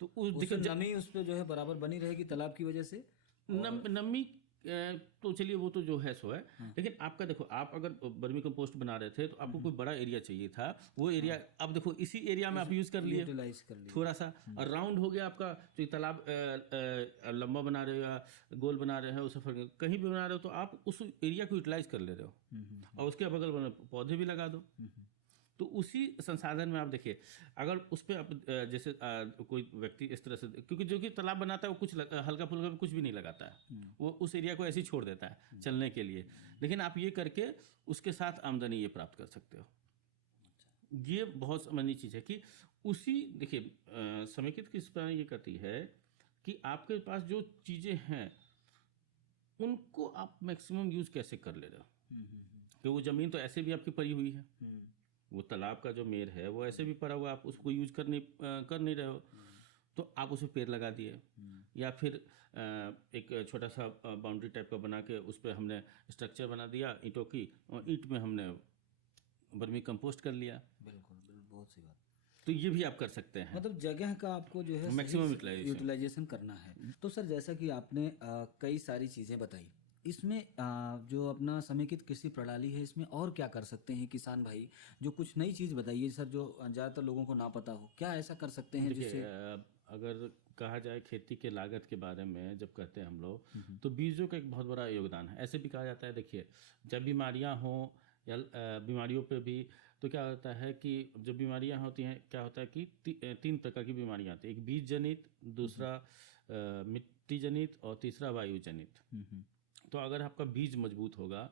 तो उससे नमी उस पे जो है बराबर बनी रहेगी तालाब की वजह से। नमी तो चलिए वो तो जो है सो है, लेकिन आपका देखो, आप अगर वर्मी कंपोस्ट बना रहे थे तो आपको कोई बड़ा एरिया चाहिए था, वो एरिया अब देखो इसी एरिया में आप यूज कर लिए, यूटिलाइज कर लिए थोड़ा सा, और राउंड हो गया आपका। जो तालाब लंबा बना रहे हो या गोल बना रहे हो, उसे कहीं भी बना रहे हो, तो आप उस एरिया को यूटिलाइज कर ले रहे हो और उसके बगल में पौधे भी लगा दो। तो उसी संसाधन में आप देखिए, अगर उस पर आप जैसे कोई व्यक्ति इस तरह से, क्योंकि जो कि तालाब बनाता है वो कुछ हल्का फुल्का कुछ भी नहीं लगाता है, वो उस एरिया को ऐसे ही छोड़ देता है चलने के लिए। लेकिन आप ये करके उसके साथ आमदनी ये प्राप्त कर सकते हो। ये बहुत समझनी चीज़ है कि उसी, देखिए समेकित किस प्रकार ये करती है कि आपके पास जो चीज़ें हैं उनको आप मैक्सिमम यूज कैसे कर ले रहे हो। कि वो ज़मीन तो ऐसे भी आपकी पड़ी हुई है, वो तालाब का जो मेर है वो ऐसे भी पड़ा हुआ, आप उसको यूज कर नहीं रहे हो, तो आप उसमें पेड़ लगा दिए, या फिर एक छोटा सा बाउंड्री टाइप का बना के उस पर हमने स्ट्रक्चर बना दिया ईंटों की, और ईंट में हमने वर्मी कंपोस्ट कर लिया। बिल्कुल, बहुत सही बात। तो ये भी आप कर सकते हैं, मतलब जगह का आपको जो है मैक्सिमम यूटिलाइजेशन करना है। तो सर, जैसा कि आपने कई सारी चीज़ें बताई, इसमें जो अपना समेकित कृषि प्रणाली है, इसमें और क्या कर सकते हैं किसान भाई? जो कुछ नई चीज़ बताइए सर, जो ज़्यादातर लोगों को ना पता हो, क्या ऐसा कर सकते हैं जिससे? अगर कहा जाए खेती के लागत के बारे में जब कहते हैं हम लोग, तो बीजों का एक बहुत बड़ा योगदान है। ऐसे भी कहा जाता है, देखिए जब बीमारियां हों या बीमारियों पे भी, तो क्या होता है कि जब बीमारियां होती हैं, क्या होता है कि 3 प्रकार की बीमारियां आती हैं। एक बीज जनित, दूसरा मिट्टी जनित और तीसरा वायु जनित। तो अगर आपका बीज मजबूत होगा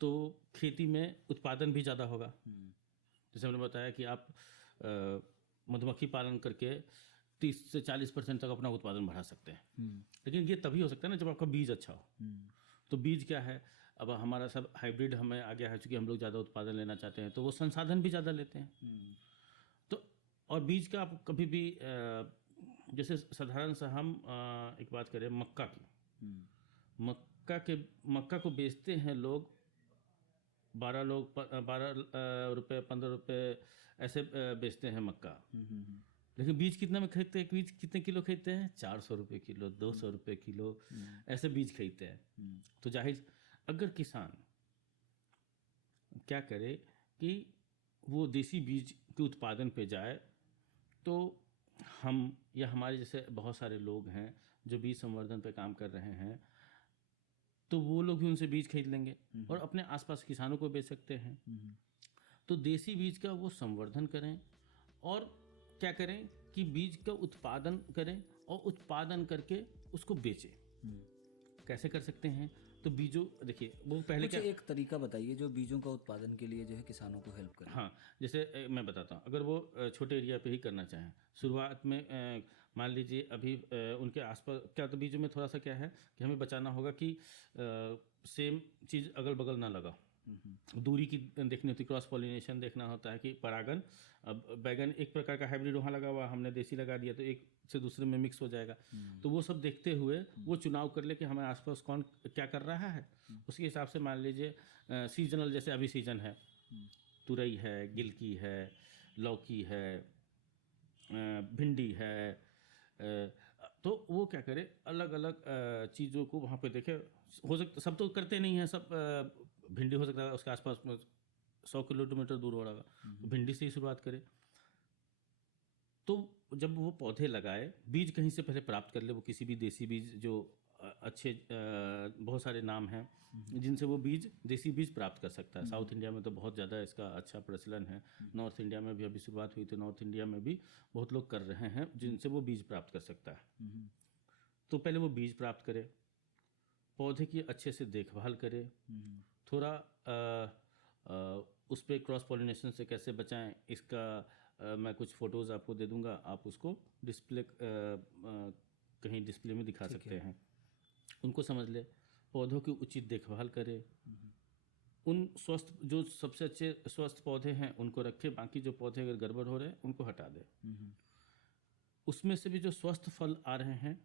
तो खेती में उत्पादन भी ज़्यादा होगा। जैसे हमने बताया कि आप मधुमक्खी पालन करके 30 से 40% तक अपना उत्पादन बढ़ा सकते हैं। लेकिन ये तभी हो सकता है ना जब आपका बीज अच्छा हो। तो बीज क्या है, अब हमारा सब हाइब्रिड हमें आ गया है, चूँकि हम लोग ज़्यादा उत्पादन लेना चाहते हैं तो वो संसाधन भी ज़्यादा लेते हैं। तो और बीज का आप कभी भी जैसे साधारण सा हम एक बात करें मक्का की, मक्का को बेचते हैं लोग 12 रुपये 15 रुपये ऐसे बेचते हैं मक्का। लेकिन बीज कितना में खरीदते हैं, बीज कितने किलो खरीदते हैं? 400 रुपये किलो, 200 रुपये किलो ऐसे बीज खरीदते हैं। तो जाहिर अगर किसान क्या करे कि वो देसी बीज के उत्पादन पे जाए, तो हम या हमारे जैसे बहुत सारे लोग हैं जो बीज संवर्धन पे काम कर रहे हैं, तो वो लोग भी उनसे बीज खरीद लेंगे और अपने आसपास किसानों को बेच सकते हैं। तो देसी बीज का वो संवर्धन करें और क्या करें कि बीज का उत्पादन करें और उत्पादन करके उसको बेचें। कैसे कर सकते हैं? तो बीजों, देखिए वो पहले क्या, एक तरीका बताइए जो बीजों का उत्पादन के लिए जो है किसानों को हेल्प करे। हाँ, जैसे मैं बताता हूँ, अगर वो छोटे एरिया पे ही करना चाहें शुरुआत में, मान लीजिए अभी उनके आसपास क्या, तो बीजों में थोड़ा सा क्या है कि हमें बचाना होगा कि सेम चीज़ अगल बगल ना लगा, दूरी की देखनी होती, क्रॉस पॉलिनेशन देखना होता है कि परागन, अब बैगन एक प्रकार का हाइब्रिड वहाँ लगा हुआ, हमने देसी लगा दिया तो एक से दूसरे में मिक्स हो जाएगा। तो वो सब देखते हुए वो चुनाव कर ले कि हमारे आसपास कौन क्या कर रहा है, उसके हिसाब से मान लीजिए सीजनल, जैसे अभी सीजन है, तुरई है, गिलकी है, लौकी है, भिंडी है, तो वो क्या करे, अलग अलग चीज़ों को वहाँ पे देखे। हो सकता सब तो करते नहीं हैं, सब भिंडी हो सकता है उसके आसपास 100 किलोमीटर दूर हो रहा, तो भिंडी से ही शुरुआत करें। तो जब वो पौधे लगाए, बीज कहीं से पहले प्राप्त कर ले, वो किसी भी देसी बीज जो अच्छे बहुत सारे नाम हैं जिनसे वो बीज, देसी बीज प्राप्त कर सकता है। साउथ इंडिया में तो बहुत ज़्यादा इसका अच्छा प्रचलन है, नॉर्थ इंडिया में भी अभी शुरुआत हुई, तो नॉर्थ इंडिया में भी बहुत लोग कर रहे हैं जिनसे वो बीज प्राप्त कर सकता है। तो पहले वो बीज प्राप्त करे, पौधे की अच्छे से देखभाल करे, थोड़ा उस पर क्रॉस पॉलिनेशन से कैसे बचाएं इसका मैं कुछ फ़ोटोज़ आपको दे दूंगा, आप उसको डिस्प्ले कहीं डिस्प्ले में दिखा सकते हैं, उनको समझ ले। पौधों की उचित देखभाल करे, उन स्वस्थ, जो सबसे अच्छे स्वस्थ पौधे हैं उनको रखे, बाकी जो पौधे अगर गड़बड़ हो रहे हैं उनको हटा दे। उसमें से भी जो स्वस्थ फल आ रहे हैं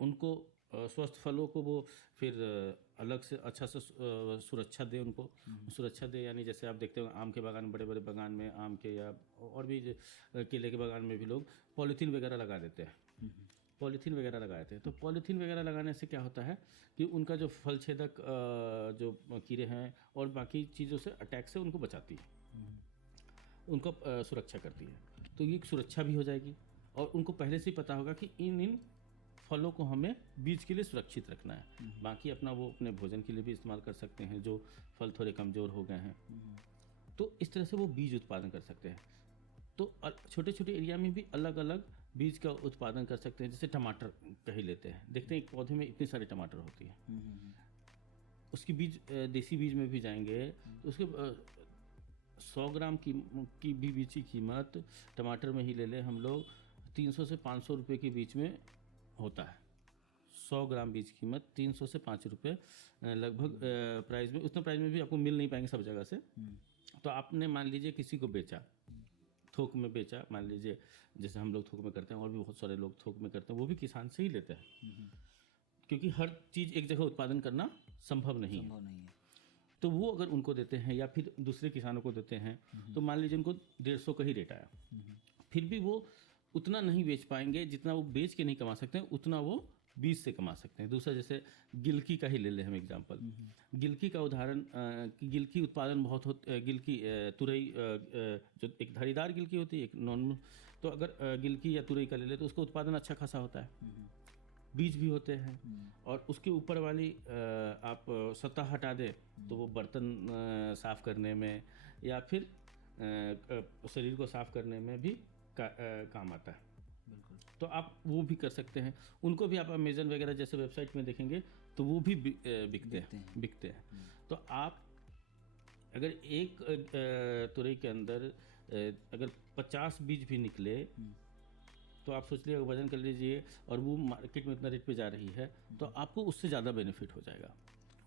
उनको, स्वस्थ फलों को वो फिर अलग से अच्छा से सुरक्षा दे, उनको सुरक्षा दे। यानी जैसे आप देखते हो आम के बागान, बड़े बड़े बागान में आम के या और भी केले के बागान में भी लोग पॉलीथीन वगैरह लगा देते हैं, पॉलीथीन वगैरह लगाए थे। तो पॉलीथीन वगैरह लगाने से क्या होता है कि उनका जो फल छेदक जो कीड़े हैं और बाकी चीज़ों से अटैक से उनको बचाती है, उनको सुरक्षा करती है। तो ये सुरक्षा भी हो जाएगी और उनको पहले से ही पता होगा कि इन फलों को हमें बीज के लिए सुरक्षित रखना है। बाकी अपना वो अपने भोजन के लिए भी इस्तेमाल कर सकते हैं जो फल थोड़े कमज़ोर हो गए हैं। तो इस तरह से वो बीज उत्पादन कर सकते हैं। तो छोटे छोटे एरिया में भी अलग अलग बीज का उत्पादन कर सकते हैं। जैसे टमाटर का ही लेते हैं, देखते हैं एक पौधे में इतनी सारी टमाटर होती है, उसकी बीज देसी बीज में भी जाएंगे तो उसके 100 ग्राम की भी बीज की कीमत टमाटर में ही ले लें हम लोग 300 से 500 रुपये के बीच में होता है। 100 ग्राम बीज की कीमत 300 से 5 रुपये लगभग प्राइस में, उतना प्राइस में भी आपको मिल नहीं पाएंगे सब जगह से। तो आपने मान लीजिए किसी को बेचा, थोक में बेचा, मान लीजिए जैसे हम लोग थोक में करते हैं और भी बहुत सारे लोग थोक में करते हैं, वो भी किसान से ही लेते हैं क्योंकि हर चीज़ एक जगह उत्पादन करना संभव नहीं है। तो वो अगर उनको देते हैं या फिर दूसरे किसानों को देते हैं तो मान लीजिए उनको 150 का ही रेट आया, फिर भी वो उतना नहीं बेच पाएंगे जितना वो बेच के नहीं कमा सकते हैं, उतना वो बीज से कमा सकते हैं। दूसरा जैसे गिलकी का ही ले लें हम एग्जांपल, गिलकी का उदाहरण कि गिलकी उत्पादन बहुत गिलकी तुरई जो एक धारीदार गिलकी होती है, एक नॉन, तो अगर गिलकी या तुरई का ले ले तो उसका उत्पादन अच्छा खासा होता है, बीज भी होते हैं और उसके ऊपर वाली आप सतह हटा दे तो वो बर्तन साफ करने में या फिर शरीर को साफ करने में भी काम आता है। तो आप वो भी कर सकते हैं। उनको भी आप अमेजन वगैरह जैसे वेबसाइट में देखेंगे तो वो भी बिकते हैं। तो आप अगर एक तुरई के अंदर अगर 50 बीज भी निकले तो आप सोच लीजिए, वजन कर लीजिए और वो मार्केट में इतना रेट पे जा रही है तो आपको उससे ज़्यादा बेनिफिट हो जाएगा।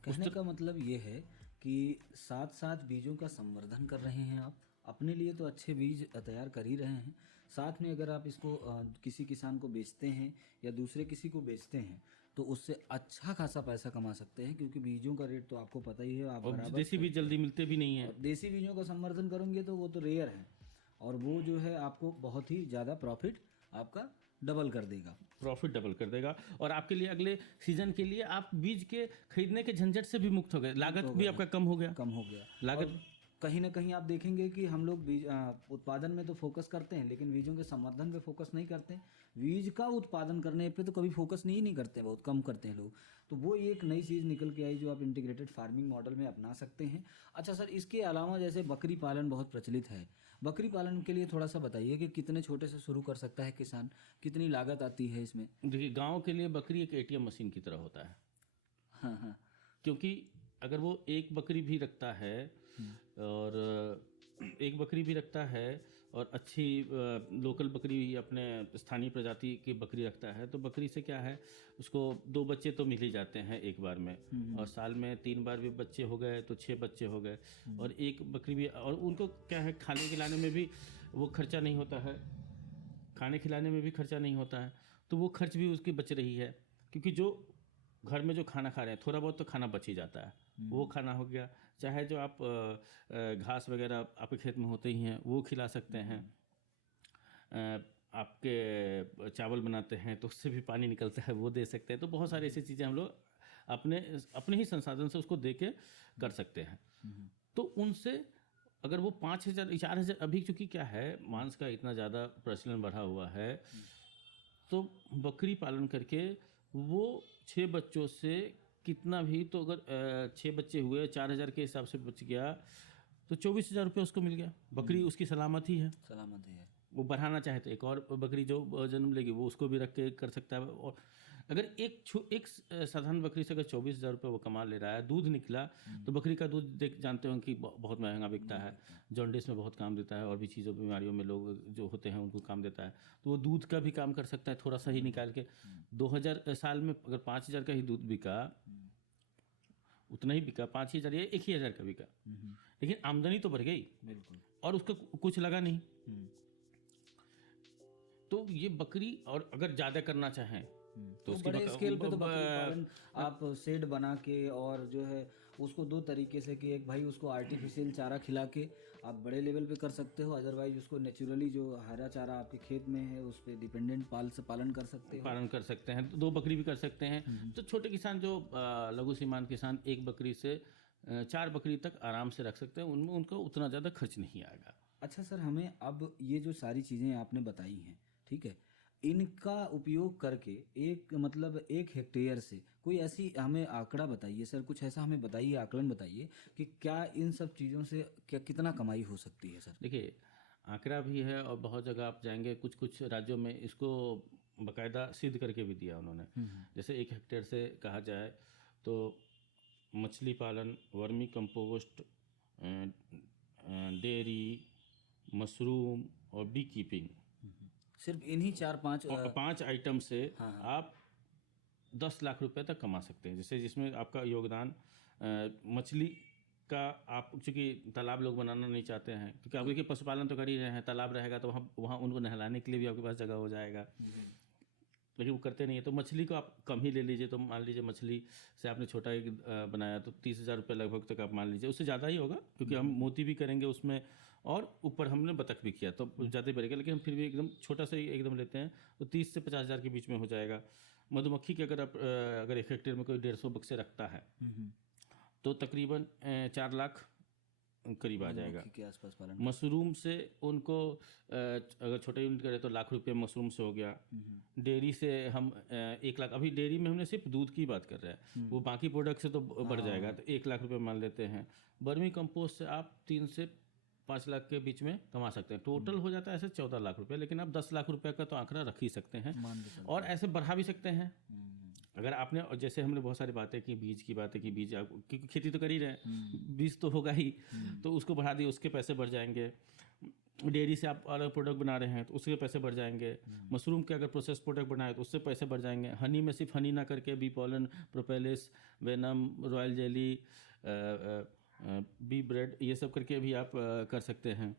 कहने का मतलब ये है कि साथ साथ बीजों का संवर्धन कर रहे हैं आप, अपने लिए तो अच्छे बीज तैयार कर ही रहे हैं, साथ में अगर आप इसको किसी किसान को बेचते हैं या दूसरे किसी को बेचते हैं तो उससे अच्छा खासा पैसा कमा सकते हैं, क्योंकि बीजों का रेट तो आपको पता ही है, आप और बराबर देसी बीज जल्दी मिलते भी नहीं है। और देसी बीजों का संवर्धन करोगे तो वो तो रेयर है, और वो जो है आपको बहुत ही ज़्यादा प्रॉफिट आपका डबल कर देगा। प्रॉफिट डबल कर देगा, और आपके लिए अगले सीजन के लिए आप बीज के खरीदने के झंझट से भी मुक्त हो गए, लागत भी आपका कम हो गया। कम हो गया। लागत और कहीं ना कहीं आप देखेंगे कि हम लोग बीज उत्पादन में तो फोकस करते हैं, लेकिन बीजों के संवर्धन पे फोकस नहीं करते हैं। बीज का उत्पादन करने पे तो कभी फोकस नहीं करते, बहुत कम करते हैं लोग। तो वो एक नई चीज़ निकल के आई जो आप इंटीग्रेटेड फार्मिंग मॉडल में अपना सकते हैं। अच्छा सर, इसके अलावा जैसे बकरी पालन बहुत प्रचलित है, बकरी पालन के लिए थोड़ा सा बताइए कि कितने छोटे से शुरू कर सकता है किसान, कितनी लागत आती है इसमें? देखिए, गांव के लिए बकरी एक एटीएम मशीन की तरह होता है। हाँ हाँ। क्योंकि अगर वो एक बकरी भी रखता है और एक बकरी भी रखता है और अच्छी लोकल बकरी अपने स्थानीय प्रजाति की बकरी रखता है, तो बकरी से क्या है, उसको 2 बच्चे तो मिल ही जाते हैं एक बार में, और साल में 3 बार भी बच्चे हो गए तो 6 बच्चे हो गए। और एक बकरी भी, और उनको क्या है, खाने खिलाने में भी वो खर्चा नहीं होता है, खाने खिलाने में भी खर्चा नहीं होता है, तो वो खर्च भी उसकी बच रही है। क्योंकि जो घर में जो खाना खा रहे हैं, थोड़ा बहुत तो खाना बच ही जाता है, वो खाना हो गया। चाहे जो आप घास वगैरह आपके खेत में होते ही हैं वो खिला सकते हैं। आपके चावल बनाते हैं तो उससे भी पानी निकलता है, वो दे सकते हैं। तो बहुत सारी ऐसी चीज़ें हम लोग अपने अपने ही संसाधन से उसको दे के कर सकते हैं। तो उनसे अगर वो 5,000 4,000, अभी चूँकि क्या है, मांस का इतना ज़्यादा प्रचलन बढ़ा हुआ है, तो बकरी पालन करके वो 6 बच्चों से कितना भी, तो अगर 6 बच्चे हुए 4,000 के हिसाब से बच गया, तो 24,000 रुपये उसको मिल गया। बकरी उसकी सलामत ही है। सलामत है। वो बढ़ाना चाहे तो एक और बकरी जो जन्म लेगी वो उसको भी रख के कर सकता है। और अगर एक साधारण बकरी से अगर 24,000 रुपये वो कमा ले रहा है, दूध निकला, तो बकरी का दूध देख जानते हो कि बहुत महंगा बिकता है, जॉन्डिस में बहुत काम देता है, और भी चीज़ों बीमारियों में लोग जो होते हैं उनको काम देता है। तो वो दूध का भी काम कर सकता है, थोड़ा सा ही निकाल के। 2000 साल में अगर 5,000 का ही दूध बिका, उतना ही बिका, 5,000 या 1,000 का बिका, लेकिन आमदनी तो बढ़ गई, बिल्कुल, और उसका कुछ लगा नहीं। तो ये बकरी, और अगर ज़्यादा करना चाहें तो बड़े स्केल पे तो बकरी पालन आप शेड बना के, और जो है उसको 2 तरीके से, कि एक भाई उसको आर्टिफिशियल चारा खिला के आप बड़े लेवल पे कर सकते हो, अदरवाइज उसको नेचुरली जो हरा चारा आपके खेत में है उस पर डिपेंडेंट पालन कर सकते हो। पालन कर सकते हैं, 2 बकरी भी कर सकते हैं। तो छोटे किसान जो लघु सीमांत किसान 1 बकरी से 4 बकरी तक आराम से रख सकते हैं, उनमें उनको उतना ज़्यादा खर्च नहीं आएगा। अच्छा सर, हमें अब ये जो सारी चीज़ें आपने बताई हैं, ठीक है, इनका उपयोग करके एक हेक्टेयर से कोई ऐसी हमें आंकड़ा बताइए सर, कुछ ऐसा हमें बताइए, आकलन बताइए कि क्या इन सब चीज़ों से क्या कितना कमाई हो सकती है सर? देखिए, आंकड़ा भी है, और बहुत जगह आप जाएंगे, कुछ कुछ राज्यों में इसको बाकायदा सिद्ध करके भी दिया उन्होंने। जैसे 1 हेक्टेयर से कहा जाए तो मछली पालन, वर्मी कंपोस्ट, डेयरी, मशरूम और बी कीपिंग, सिर्फ इन्हीं 4-5 5 आइटम से आप 10 लाख रुपए तक कमा सकते हैं। जैसे जिसमें आपका योगदान मछली का, आप चूँकि तालाब लोग बनाना नहीं चाहते हैं, क्योंकि आप देखिए पशुपालन तो कर ही रहे हैं, तालाब रहेगा तो वहाँ उनको नहलाने के लिए भी आपके पास जगह हो जाएगा, लेकिन वो करते नहीं है। तो मछली को आप कम ही ले लीजिए। तो मान लीजिए मछली से आपने छोटा एक बनाया तो 30,000 रुपये लगभग तक आप मान लीजिए, उससे ज़्यादा ही होगा, क्योंकि हम मोती भी करेंगे उसमें, और ऊपर हमने बतख भी किया तो ज़्यादा ही बढ़ेगा, लेकिन हम फिर भी एकदम छोटा सा ही एकदम लेते हैं तो 30 से 50,000 के बीच में हो जाएगा। मधुमक्खी के अगर आप अगर 1 हेक्टेयर में कोई 150 बक्से रखता है तो तकरीबन 4 लाख करीब आ जाएगा के आसपास पालन। मशरूम से उनको अगर छोटे यूनिट करें तो लाख रुपये मशरूम से हो गया। डेयरी से हम 1 लाख, अभी डेयरी में हमने सिर्फ दूध की बात कर रहे हैं, वो बाकी प्रोडक्ट से तो बढ़ जाएगा, तो 1 लाख रुपये मान लेते हैं। वर्मी कंपोस्ट से आप 3 से 5 लाख के बीच में कमा सकते हैं, टोटल हो जाता है ऐसे 14 लाख रुपये, लेकिन आप 10 लाख रुपये का तो आंकड़ा रख ही सकते हैं, और ऐसे बढ़ा भी सकते हैं। अगर आपने, जैसे हमने बहुत सारी बातें की, बीज की बातें की, बीज क्योंकि खेती तो कर ही रहे हैं, बीज तो होगा ही, तो उसको बढ़ा दिए, उसके पैसे बढ़ जाएंगे। डेयरी से आप अलग प्रोडक्ट बना रहे हैं तो उसके पैसे बढ़ जाएंगे। मशरूम के अगर प्रोसेस प्रोडक्ट बनाए तो उससे पैसे बढ़ जाएंगे। हनी में सिर्फ हनी ना करके bee pollen, propolis, venom, royal jelly, bee bread, ये सब करके भी आप कर सकते हैं।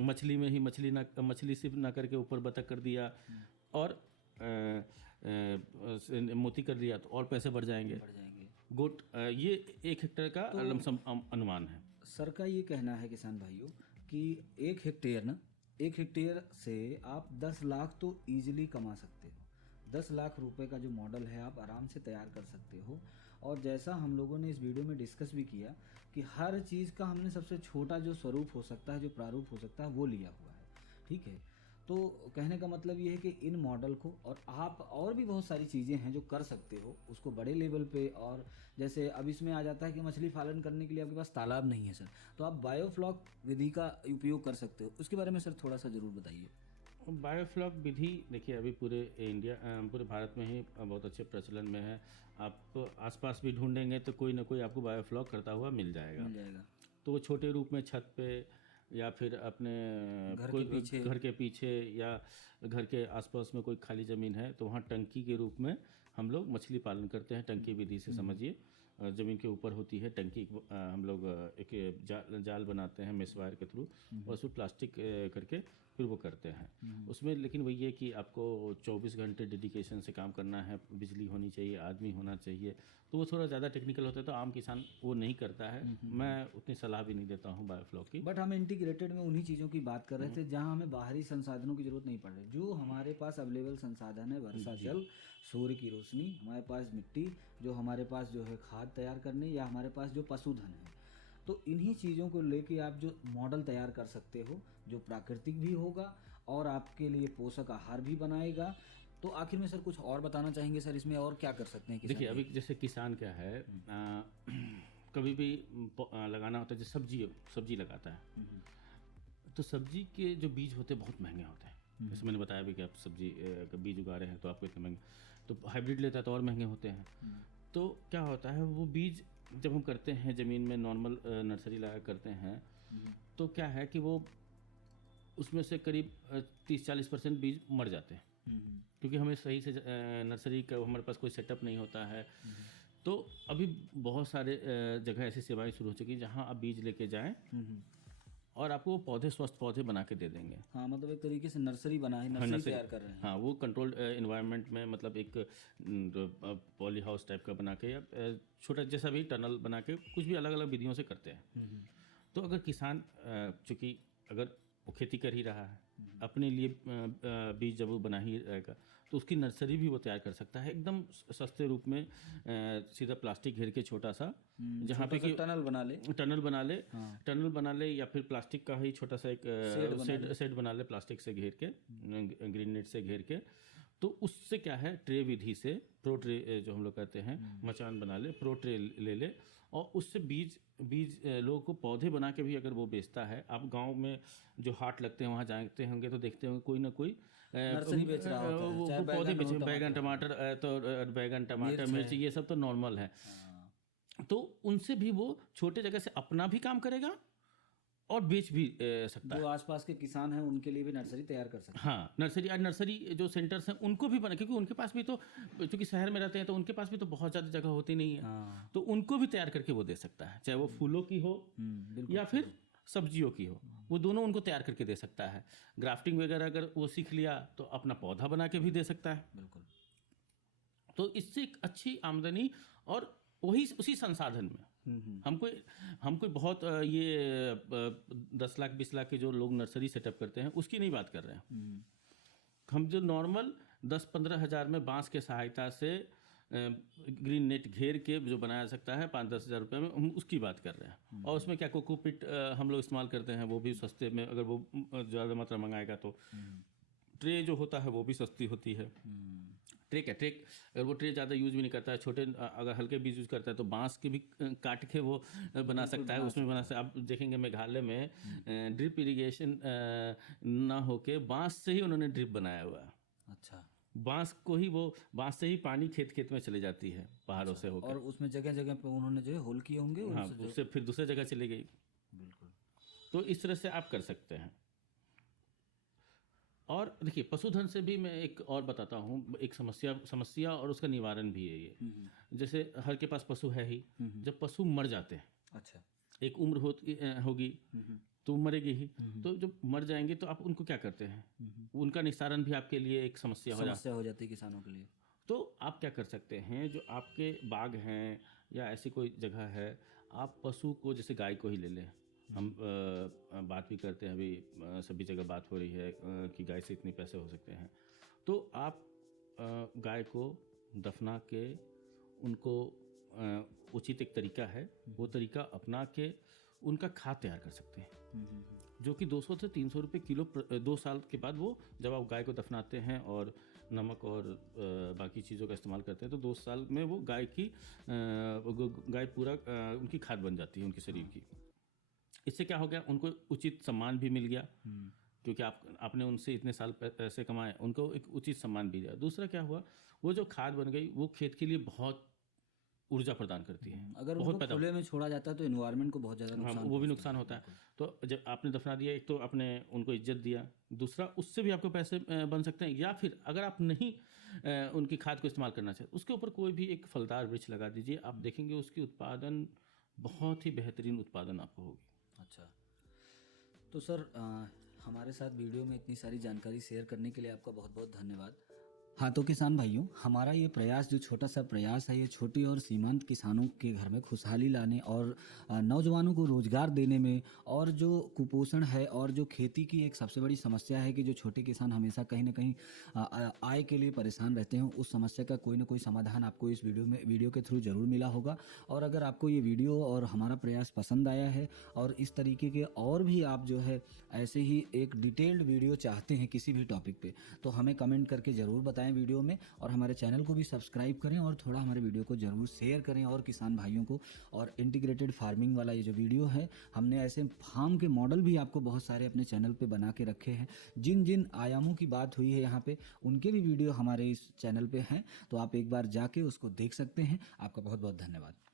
मछली में ही मछली सिर्फ ना करके ऊपर बतख कर दिया। और मोती कर दिया तो और पैसे बढ़ जाएंगे। गोट ये 1 हेक्टेयर का लमसम अनुमान है। सर का ये कहना है किसान भाइयों कि 1 हेक्टेयर से आप 10 लाख तो ईजिली कमा सकते हो। 10 लाख रुपए का जो मॉडल है आप आराम से तैयार कर सकते हो। और जैसा हम लोगों ने इस वीडियो में डिस्कस भी किया कि हर चीज़ का हमने सबसे छोटा जो स्वरूप हो सकता है, जो प्रारूप हो सकता है, वो लिया हुआ है। ठीक है, तो कहने का मतलब ये है कि इन मॉडल को और आप और भी बहुत सारी चीज़ें हैं जो कर सकते हो उसको बड़े लेवल पे। और जैसे अब इसमें आ जाता है कि मछली पालन करने के लिए आपके पास तालाब नहीं है सर, तो आप बायोफ्लॉक विधि का उपयोग कर सकते हो। उसके बारे में सर थोड़ा सा ज़रूर बताइए। बायोफ्लॉक विधि देखिए अभी पूरे भारत में ही बहुत अच्छे प्रचलन में है। आप आसपास भी ढूंढेंगे तो कोई ना कोई आपको बायोफ्लॉक करता हुआ मिल जाएगा। तो वो छोटे रूप में छत पे या फिर अपने घर के पीछे या घर के आसपास में कोई खाली ज़मीन है तो वहाँ टंकी के रूप में हम लोग मछली पालन करते हैं। टंकी विधि से समझिए, ज़मीन के ऊपर होती है टंकी, हम लोग एक जाल बनाते हैं मेस वायर के थ्रू और उसमें प्लास्टिक करके फिर वो करते हैं उसमें। लेकिन वही है कि आपको 24 घंटे डेडिकेशन से काम करना है, बिजली होनी चाहिए, आदमी होना चाहिए, तो वो थोड़ा ज़्यादा टेक्निकल होता है तो आम किसान वो नहीं करता है। मैं उतनी सलाह भी नहीं देता हूँ बायोफ्लॉक की। बट हम इंटीग्रेटेड में उन्हीं चीज़ों की बात कर रहे थे जहाँ हमें बाहरी संसाधनों की जरूरत नहीं पड़ रही। जो हमारे पास अवेलेबल संसाधन है, वर्षा जल, सूर्य की रोशनी, हमारे पास मिट्टी, जो हमारे पास जो है खाद तैयार करने, या हमारे पास जो पशुधन है, तो इन्हीं चीज़ों को लेके आप जो मॉडल तैयार कर सकते हो जो प्राकृतिक भी होगा और आपके लिए पोषक आहार भी बनाएगा। तो आखिर में सर कुछ और बताना चाहेंगे सर, इसमें और क्या कर सकते हैं? देखिए अभी जैसे किसान क्या है, कभी भी लगाना होता है, जैसे सब्जी लगाता है तो सब्जी के जो बीज होते हैं बहुत महंगे होते हैं। जैसे मैंने बताया भी कि आप सब्जी का बीज उगा रहे हैं तो आपको इतने महंगे, तो हाइब्रिड लेता है तो और महंगे होते हैं। तो क्या होता है, वो बीज जब हम करते हैं ज़मीन में नॉर्मल नर्सरी लगा करते हैं तो क्या है कि वो उसमें से करीब 30-40% बीज मर जाते हैं क्योंकि हमें सही से नर्सरी का हमारे पास कोई सेटअप नहीं होता है। तो अभी बहुत सारे जगह ऐसी सेवाएं शुरू हो चुकी हैं जहां आप बीज लेके जाएं और आपको पौधे, स्वस्थ पौधे बना के दे देंगे। हाँ, मतलब एक तरीके से नर्सरी बना है, नर्सरी तैयार कर रहे हैं। हाँ, वो कंट्रोल्ड इन्वायरमेंट में, मतलब एक पॉली हाउस टाइप का बना के या छोटा जैसा भी टनल बना के कुछ भी अलग अलग विधियों से करते हैं। तो अगर किसान चूँकि अगर वो खेती कर ही रहा है अपने लिए, बीज जब वो बना ही रहेगा तो उसकी नर्सरी भी वो तैयार कर सकता है एकदम सस्ते रूप में। सीधा प्लास्टिक घेर के छोटा सा, जहाँ पे कि टनल बना ले या फिर प्लास्टिक का ही छोटा सा एक सेट बना ले प्लास्टिक से घेर के, ग्रीन नेट से घेर के। तो उससे क्या है, ट्रे विधि से, प्रो ट्रे जो हम लोग कहते हैं, मचान बना ले, प्रो ट्रे ले ले और उससे बीज लोगों को पौधे बना के भी अगर वो बेचता है। आप गांव में जो हाट लगते हैं वहाँ जाते होंगे तो देखते होंगे कोई ना कोई नर्सरी बेच रहा होता है, वो पौधे बेच, बैगन टमाटर, तो बैगन टमाटर मिर्च ये सब तो नॉर्मल है। तो उनसे भी वो छोटे जगह से अपना भी काम करेगा और बेच भी सकता है। जो आसपास के किसान हैं उनके लिए भी नर्सरी तैयार कर सकते हैं। हाँ, नर्सरी जो सेंटर्स हैं उनको भी बना, क्योंकि उनके पास भी तो, क्योंकि शहर में रहते हैं तो उनके पास भी तो बहुत ज़्यादा जगह होती नहीं है। तो उनको भी तैयार करके वो दे सकता है, चाहे वो फूलों की हो या फिर सब्जियों की हो, वो दोनों उनको तैयार करके दे सकता है। ग्राफ्टिंग वगैरह अगर वो सीख लिया तो अपना पौधा बना के भी दे सकता है। बिल्कुल। तो इससे एक अच्छी आमदनी, और वही उसी संसाधन में हम कोई बहुत ये 10 लाख 20 लाख के जो लोग नर्सरी सेटअप करते हैं उसकी नहीं बात कर रहे हैं। हम जो नॉर्मल 10-15 हज़ार में बांस के सहायता से ग्रीन नेट घेर के जो बनाया सकता है 5-10 हज़ार रुपये में, हम उसकी बात कर रहे हैं। और उसमें क्या कोकोपीट हम लोग इस्तेमाल करते हैं, वो भी सस्ते में, अगर वो ज़्यादा मात्रा मंगाएगा तो। ट्रे जो होता है वो भी सस्ती होती है। ट्रे अगर वो ट्रे ज़्यादा यूज़ भी नहीं करता है, छोटे अगर हल्के बीज यूज़ करता है तो बांस के भी काट के वो बना सकता है, उसमें बना सकता है। आप देखेंगे मेघालय में ड्रिप इरिगेशन ना होके बांस से ही उन्होंने ड्रिप बनाया हुआ है। अच्छा। बांस से ही पानी खेत में चली जाती है पहाड़ों से होकर, और उसमें जगह जगह पे उन्होंने जो है होल किए होंगे। हाँ, उससे फिर दूसरे जगह चली गई। बिल्कुल। तो इस तरह से आप कर सकते हैं। और देखिए पशुधन से भी मैं एक और बताता हूँ, एक समस्या और उसका निवारण भी है ये। जैसे हर के पास पशु है ही, जब पशु मर जाते हैं, अच्छा, एक उम्र होगी तो मरेगी ही, तो जब मर जाएंगे तो आप उनको क्या करते हैं, उनका निस्तारण भी आपके लिए एक समस्या हो जाती है किसानों के लिए। तो आप क्या कर सकते हैं, जो आपके बाग हैं या ऐसी कोई जगह है, आप पशु को, जैसे गाय को ही ले लें। हम बात भी करते हैं अभी, सभी जगह बात हो रही है कि गाय से इतने पैसे हो सकते हैं। तो आप गाय को दफना के उनको उचित एक तरीका है, वो तरीका अपना के उनका खाद तैयार कर सकते हैं, जो कि 200 से 300 रुपये किलो 2 साल के बाद, वो जब आप गाय को दफनाते हैं और नमक और बाकी चीज़ों का इस्तेमाल करते हैं, तो 2 साल में वो गाय की गाय पूरा उनकी खाद बन जाती है उनके शरीर की। इससे क्या हो गया, उनको उचित सम्मान भी मिल गया, क्योंकि आपने उनसे इतने साल पैसे कमाए, उनको एक उचित सम्मान भी दिया। दूसरा क्या हुआ, वो जो खाद बन गई वो खेत के लिए बहुत ऊर्जा प्रदान करती है, अगर बहुत उनको खुले में छोड़ा जाता है तो एनवायरनमेंट को बहुत ज़्यादा हाँ, नुकसान वो भी पहुंचता नुकसान होता है। तो जब आपने दफना दिया, एक तो आपने उनको इज्जत दिया, दूसरा उससे भी आपको पैसे बन सकते हैं। या फिर अगर आप नहीं उनकी खाद को इस्तेमाल करना चाहते, उसके ऊपर कोई भी एक फलदार वृक्ष लगा दीजिए, आप देखेंगे उसकी उत्पादन बहुत ही बेहतरीन उत्पादन आपको होगी। अच्छा, तो सर हमारे साथ वीडियो में इतनी सारी जानकारी शेयर करने के लिए आपका बहुत बहुत धन्यवाद। हाँ, तो किसान भाइयों, हमारा ये प्रयास, जो छोटा सा प्रयास है, ये छोटी और सीमांत किसानों के घर में खुशहाली लाने और नौजवानों को रोजगार देने में, और जो कुपोषण है और जो खेती की एक सबसे बड़ी समस्या है कि जो छोटे किसान हमेशा कहीं ना कहीं आय के लिए परेशान रहते हैं, उस समस्या का कोई ना कोई समाधान आपको इस वीडियो के थ्रू जरूर मिला होगा। और अगर आपको ये वीडियो और हमारा प्रयास पसंद आया है, और इस तरीके के और भी आप जो है ऐसे ही एक डिटेल्ड वीडियो चाहते हैं किसी भी टॉपिक पे, तो हमें कमेंट करके ज़रूर बताएं वीडियो में, और हमारे चैनल को भी सब्सक्राइब करें और थोड़ा हमारे वीडियो को ज़रूर शेयर करें और किसान भाइयों को। और इंटीग्रेटेड फार्मिंग वाला ये जो वीडियो है, हमने ऐसे फार्म के मॉडल भी आपको बहुत सारे अपने चैनल पे बना के रखे हैं। जिन जिन आयामों की बात हुई है यहाँ पे, उनके भी वीडियो हमारे इस चैनल पे हैं, तो आप एक बार जाके उसको देख सकते हैं। आपका बहुत बहुत धन्यवाद।